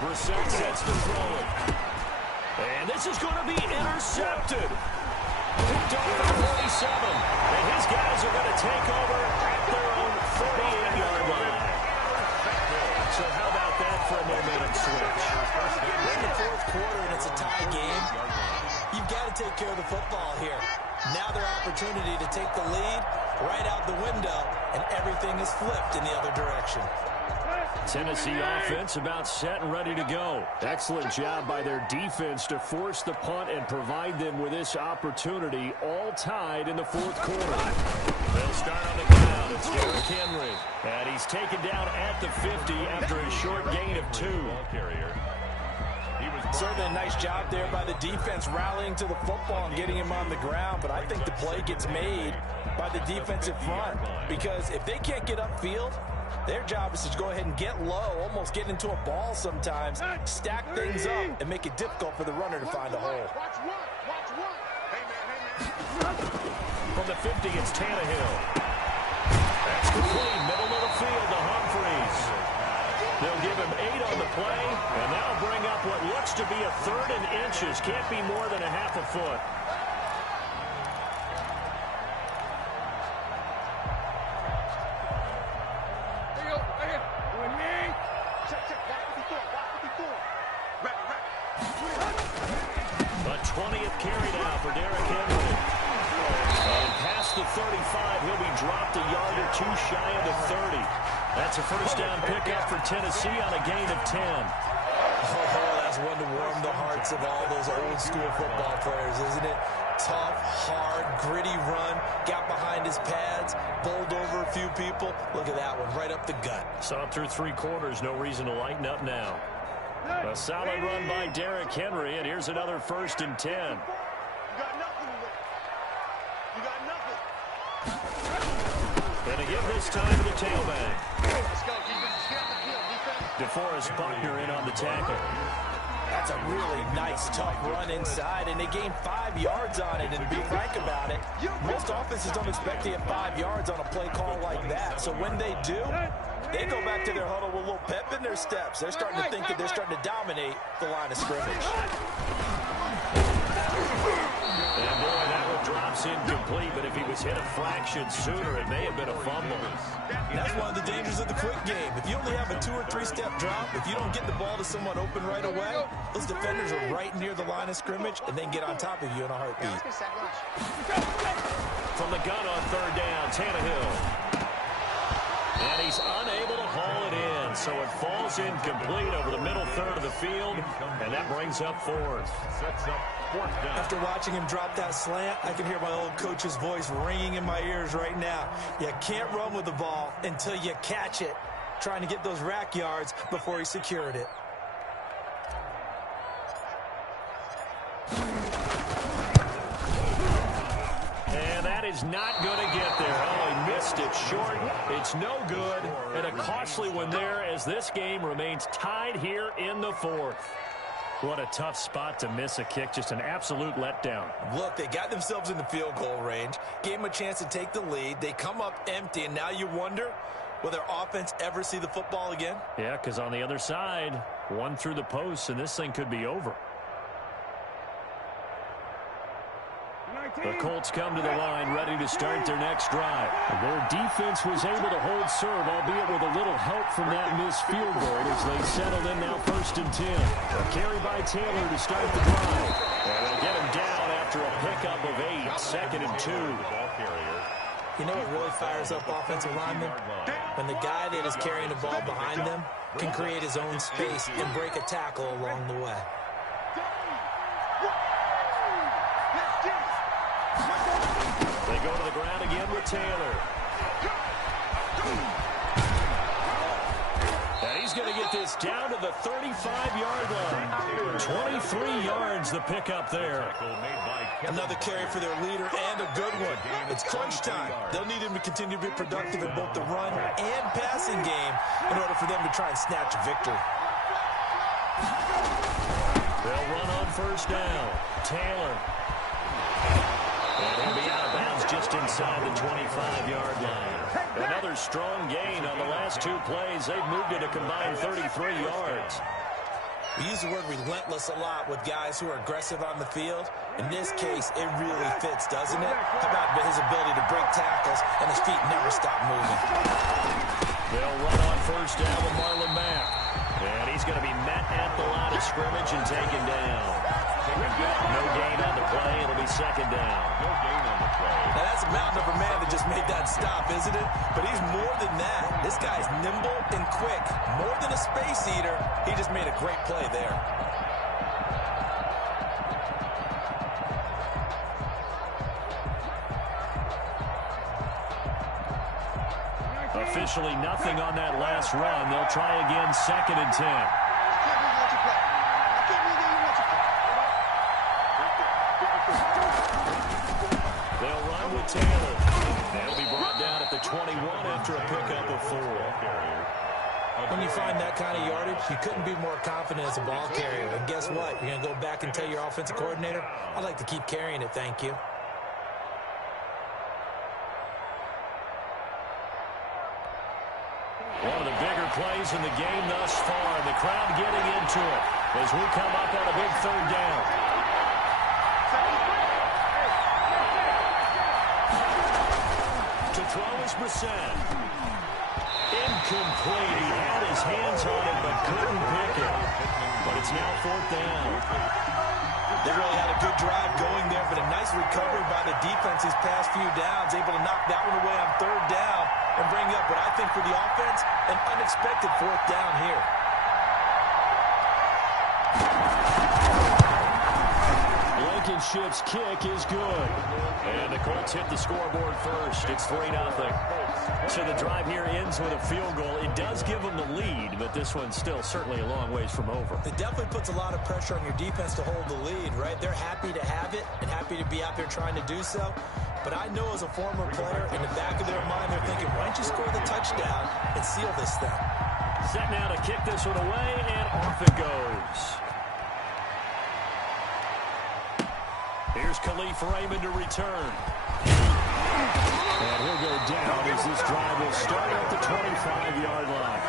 Brissett sets to throw it. And this is going to be intercepted. Picked off at 47. And his guys are going to take over at their own 48-yard line. So how about that for a momentum switch? We're in the 4th quarter, and it's a tie game. You've got to take care of the football here. Now their opportunity to take the lead right out the window, and everything is flipped in the other direction. Tennessee offense about set and ready to go. Excellent job by their defense to force the punt and provide them with this opportunity, all tied in the 4th quarter. They'll start on the ground. It's Derrick Henry. And he's taken down at the 50 after a short gain of 2. Certainly a nice job there by the defense rallying to the football and getting him on the ground, but I think the play gets made by the defensive front, because if they can't get upfield, their job is to go ahead and get low, almost get into a ball sometimes, stack things up, and make it difficult for the runner to find a hole. From the 50, it's Tannehill. That's complete, middle of the field to Humphreys. They'll give him 8 on the play, and that'll bring up what looks to be a 3rd and inches. Can't be more than a half a foot. A 20th carry now for Derrick Henry. And past the 35, he'll be dropped a yard or 2 shy of the 30. That's a first down pickup for Tennessee on a gain of 10. Oh, that's one to warm the hearts of all those old school football players, isn't it? Tough, hard, gritty run, got behind his pads, bowled over a few people. Look at that one, right up the gut. Saw through 3 quarters, no reason to lighten up now. A solid run by Derrick Henry, and here's another 1st and 10. You got nothing to win. You got nothing. And again this time to the tailback. Let's go, defense. Get on the field, defense. DeForest Buckner in on the tackle. That's a really nice, tough run inside, and they gained 5 yards on it. And to be frank about it, most offenses don't expect to get 5 yards on a play call like that. So when they do, they go back to their huddle with a little pep in their steps. They're starting to think that they're starting to dominate the line of scrimmage. And boy, that one drops incomplete, but if he was hit a fraction sooner, it may have been a fumble. That's one of the dangers of the quick game. If you only have a 2- or 3-step drop, if you don't get the ball to someone open right away, those defenders are right near the line of scrimmage and then get on top of you in a heartbeat. From the gun on 3rd down, Tannehill. And he's unable to haul it in, so it falls incomplete over the middle 3rd of the field, and that brings up 4th. Sets up 4th down. After watching him drop that slant, I can hear my old coach's voice ringing in my ears right now. You can't run with the ball until you catch it, trying to get those rack yards before he secured it. And that is not going to get there. Oh, he missed missed it short. It's no good, and a costly one there as this game remains tied here in the fourth. What a tough spot to miss a kick. Just an absolute letdown. Look, they got themselves in the field goal range, gave them a chance to take the lead. They come up empty, and now you wonder, will their offense ever see the football again? Yeah, because on the other side, one through the post, and this thing could be over. The Colts come to the line ready to start their next drive. Their defense was able to hold serve, albeit with a little help from that missed field goal as they settle in now 1st and 10. A carry by Taylor to start the drive. And they'll get him down after a pickup of 8, 2nd and 2. You know what really fires up offensive linemen? When the guy that is carrying the ball behind them can create his own space and break a tackle along the way. They go to the ground again with Taylor. And he's going to get this down to the 35-yard line. 23 yards the pickup there. Another carry for their leader and a good one. It's crunch time. They'll need him to continue to be productive in both the run and passing game in order for them to try and snatch a victory. They'll run on 1st down. Taylor. And he'll be out of bounds just inside the 25-yard line. Another strong gain on the last 2 plays. They've moved it a combined 33 yards. We use the word relentless a lot with guys who are aggressive on the field. In this case, it really fits, doesn't it? How about his ability to break tackles and his feet never stop moving? They'll run on 1st down with Marlon Mack. And he's going to be met at the line of scrimmage and taken down. No gain on the play. It'll be 2nd down. No gain on the play. Now, that's a mountain of a man that just made that stop, isn't it? But he's more than that. This guy's nimble and quick. More than a space eater. He just made a great play there. Officially nothing on that last run. They'll try again 2nd and 10. They'll run with Taylor. They'll be brought down at the 21 after a pickup of 4. When you find that kind of yardage, you couldn't be more confident as a ball carrier. And guess what? You're going to go back and tell your offensive coordinator, I'd like to keep carrying it, thank you. One of the bigger plays in the game thus far. The crowd getting into it as we come up on a big 3rd down. To throw is Brissett. Incomplete. He had his hands on it but couldn't pick it. But it's now 4th down. They really had a good drive going there, but a nice recovery by the defense these past few downs, able to knock that one away on 3rd down and bring up what I think for the offense, an unexpected 4th down here. Blankenship's kick is good. And the Colts hit the scoreboard first. It's 3-0. So the drive here ends with a field goal. It does give them the lead, but this one's still certainly a long ways from over. It definitely puts a lot of pressure on your defense to hold the lead, right? They're happy to have it and happy to be out there trying to do so. But I know as a former player, in the back of their mind, they're thinking, why don't you score the touchdown and seal this thing? Set now to kick this one away, and off it goes. Here's Khalif Raymond to return. And he'll go down as this drive will start at the 25-yard line.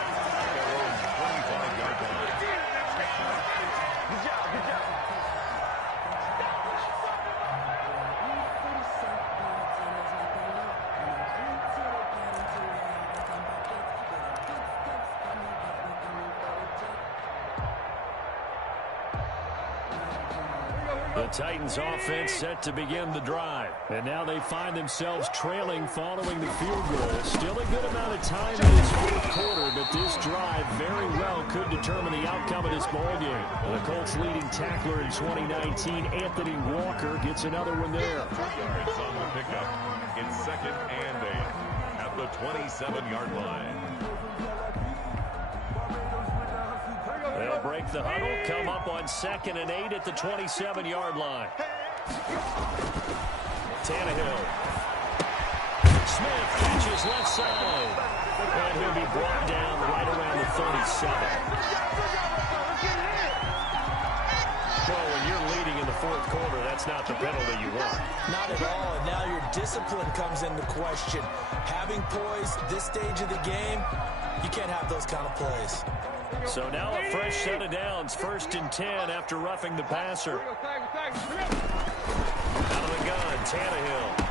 The Titans offense set to begin the drive. And now they find themselves trailing following the field goal. Still a good amount of time in this 4th quarter, but this drive very well could determine the outcome of this ballgame. The Colts leading tackler in 2019, Anthony Walker, gets another one there. Yards on the pickup. It's 2nd and 8 at the 27-yard line. They'll break the huddle, come up on 2nd and 8 at the 27-yard line. Tannehill Smith catches left side. And he'll be brought down right around the 37. Well, when you're leading in the fourth quarter, that's not the penalty you want. Not at all, and now your discipline comes into question. Having poise this stage of the game, you can't have those kind of plays. So now a fresh set of downs, 1st and 10 after roughing the passer. Out of the gun, Tannehill.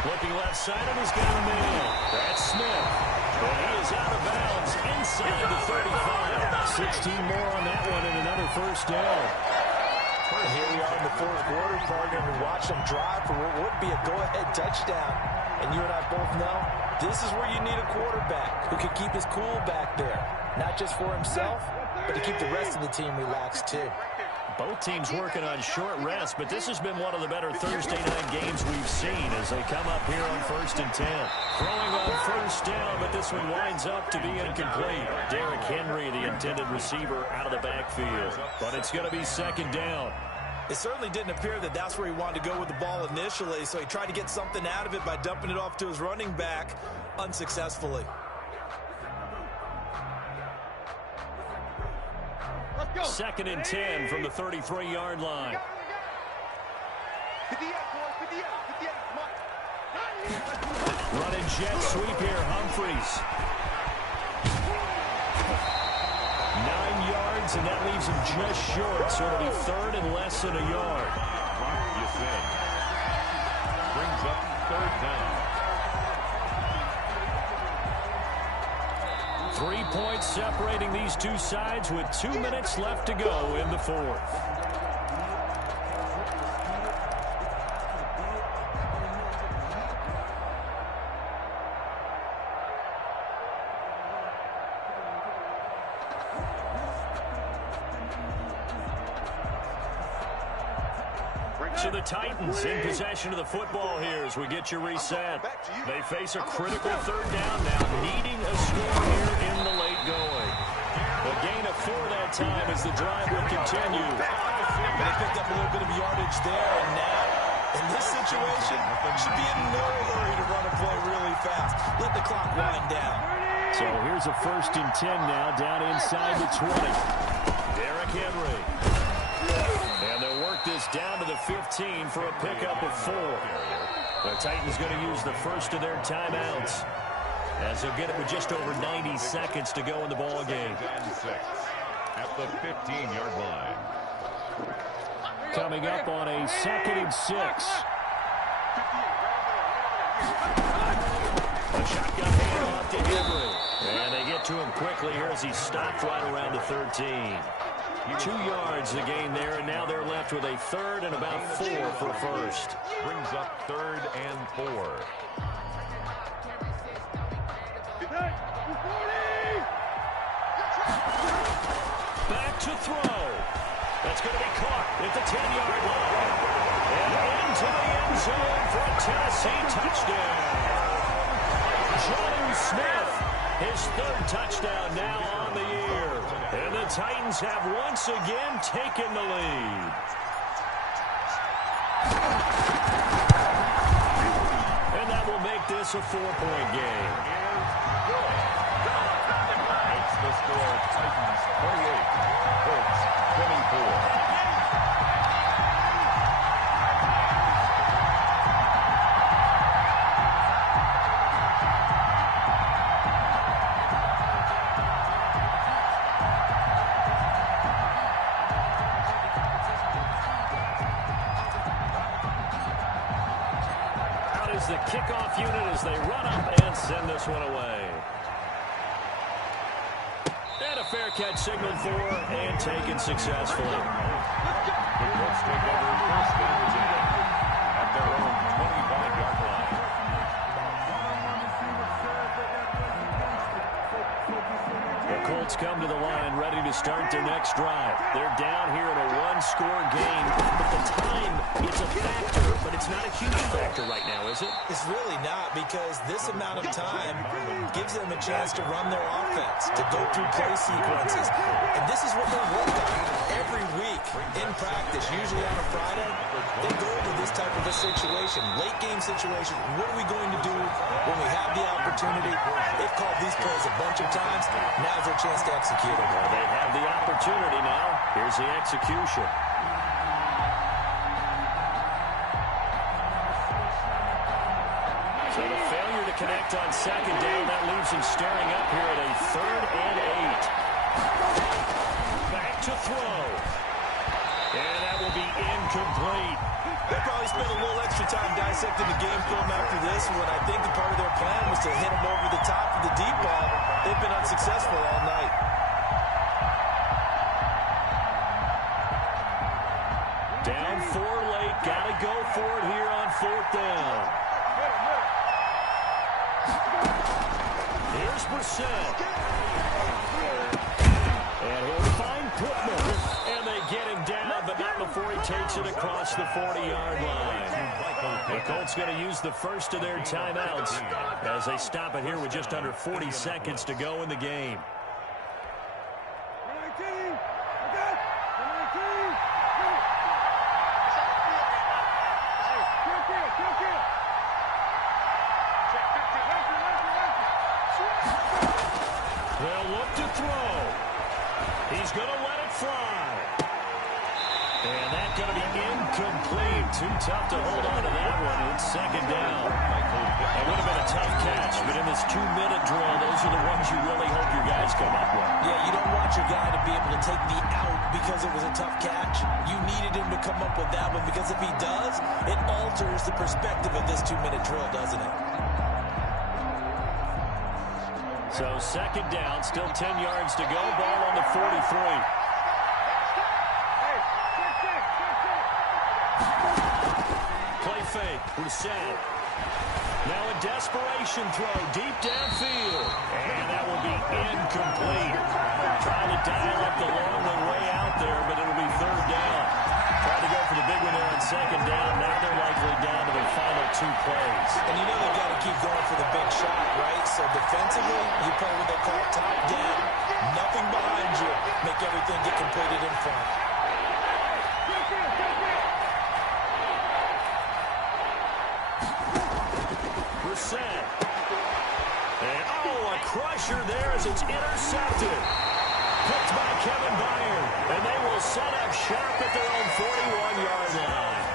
Looking left side, and he's got a man. That's Smith. But he is out of bounds inside the 35. 16 more on that one and another first down. And here we are in the fourth quarter, partner, and watch them drive for what would be a go-ahead touchdown. And you and I both know this is where you need a quarterback who can keep his cool back there. Not just for himself, but to keep the rest of the team relaxed too. Both teams working on short rest, but this has been one of the better Thursday night games we've seen as they come up here on 1st and 10. Throwing on first down, but this one winds up to be incomplete. Derrick Henry, the intended receiver, out of the backfield. But it's going to be 2nd down. It certainly didn't appear that that's where he wanted to go with the ball initially, so he tried to get something out of it by dumping it off to his running back unsuccessfully. 2nd and 10 from the 33-yard line. Running jet sweep here, Humphreys. 9 yards, and that leaves him just short, so it'll be 3rd and less than a yard. You said. Brings up 3rd down. 3 points separating these two sides with 2 minutes left to go in the fourth. So the Titans in possession of the football here as we get you reset. They face a critical 3rd down now, needing a score here in the late going. A gain of 4 that time as the drive will continue. They picked up a little bit of yardage there, and now, in this situation, should be in no hurry to run a play really fast. Let the clock wind down. So here's a 1st and 10 now, down inside the 20. Derrick Henry. And they'll work this down to the 15 for a pickup of 4. The Titans going to use the first of their timeouts as they'll get it with just over 90 seconds to go in the ball game. At the 15-yard line. Coming up on a 2nd and 6. A shotgun handoff to Henry. And they get to him quickly here as he stopped right around the 13. 2 yards the gain there, and now they're left with a 3rd and about 4 for first. Brings up 3rd and 4. Back to throw. That's going to be caught at the 10-yard line. And into the end zone for a Tennessee touchdown. Jonnu Smith, his 3rd touchdown now on the year. And the Titans have once again taken the lead. And that will make this a 4-point game. Makes the score Titans 28, Colts 24. The kickoff unit as they run up and send this one away. And a fair catch signaled for and taken successfully. The Colts take over 1st and 10 at their own 25-yard line. The Colts come to the line ready to start their next drive. They're down here in a 1-score game, but the time, it's a factor, but it's not a huge factor right now, is it? It's really not, because this amount of time gives them a chance to run their offense, to go through play sequences. And this is what they work on every week in practice, usually on a Friday. They go over this this type of a situation, late game situation, what are we going to do when we have the opportunity? They've called these plays a bunch of times. Now's their chance to execute it. Well, they have the opportunity now. Here's the execution. So the failure to connect on second down, that leaves him staring up here at a 3rd and 8. Back to throw. And that will be incomplete. They probably spent a little extra time dissecting the game film after this when I think the part of their plan was to hit him over the top of the deep ball. They've been unsuccessful all night. Down 4 late. Got to go for it here on 4th down. Here's Brissett. And he'll find Pittman. And they get him down, but not before he takes it across the 40-yard line. The Colts going to use the first of their timeouts as they stop it here with just under 40 seconds to go in the game. They'll look to throw. He's going to let it fly. And that's going to be incomplete. Too tough to hold on to that one. It's 2nd down. It would have been a tough catch, but in this 2-minute drill, those are the ones you really hope your guys come up with. Yeah, you don't want your guy to be able to take the out because it was a tough catch. You needed him to come up with that one because if he does, it alters the perspective of this 2-minute drill, doesn't it? So 2nd down, still 10 yards to go. Ball on the 43. Play fake. Brissett. Now a desperation throw deep downfield. And that will be incomplete. Trying to dial up the long one way out there, but it'll be 3rd down. Trying to go for the big one there on 2nd down. Now they're likely down to their final 2 plays. And you know they've got to keep going for the big shot, right? So defensively, you play what they call top down. Nothing behind you. Make everything get completed in front. Brissett. And, a crusher there as it's intercepted. Picked by Kevin Byard. And they will set up shop at their own 41-yard line.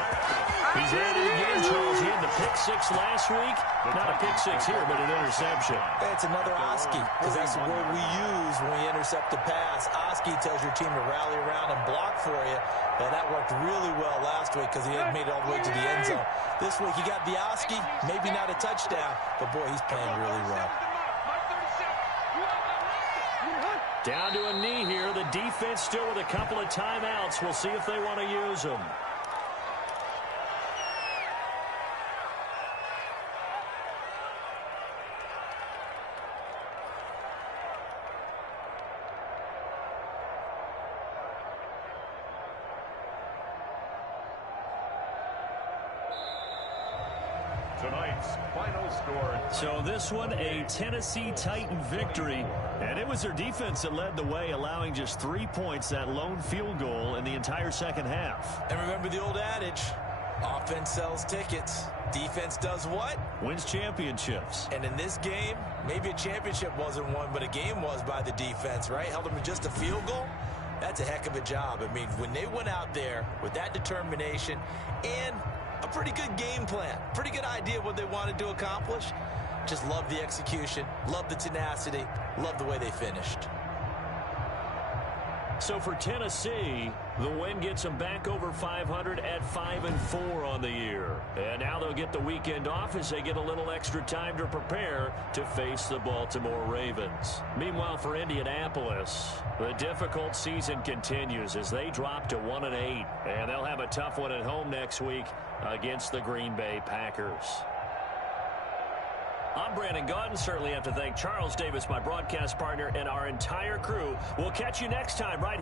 He's at it again, Charles. He had the pick 6 last week. Not a pick 6 here, but an interception. It's another Oski, because that's the word we use when we intercept a pass. Oski tells your team to rally around and block for you. And that worked really well last week because he had made it all the way to the end zone. This week he got the Oski, maybe not a touchdown, but boy, he's playing really well. Down to a knee here. The defense still with a couple of timeouts. We'll see if they want to use them. Tonight's final score. So this one, a Tennessee Titan victory. And it was their defense that led the way, allowing just 3 points, that lone field goal in the entire second half. And remember the old adage, offense sells tickets. Defense does what? Wins championships. And in this game, maybe a championship wasn't won, but a game was by the defense, right? Held them to just a field goal. That's a heck of a job. I mean, when they went out there with that determination and a pretty good game plan, pretty good idea of what they wanted to accomplish, just love the execution, love the tenacity, love the way they finished. So for Tennessee, the win gets them back over 500 at 5-4 on the year. And now they'll get the weekend off as they get a little extra time to prepare to face the Baltimore Ravens. Meanwhile, for Indianapolis, the difficult season continues as they drop to 1-8. And they'll have a tough one at home next week against the Green Bay Packers. I'm Brandon Gaudin. Certainly have to thank Charles Davis, my broadcast partner, and our entire crew. We'll catch you next time right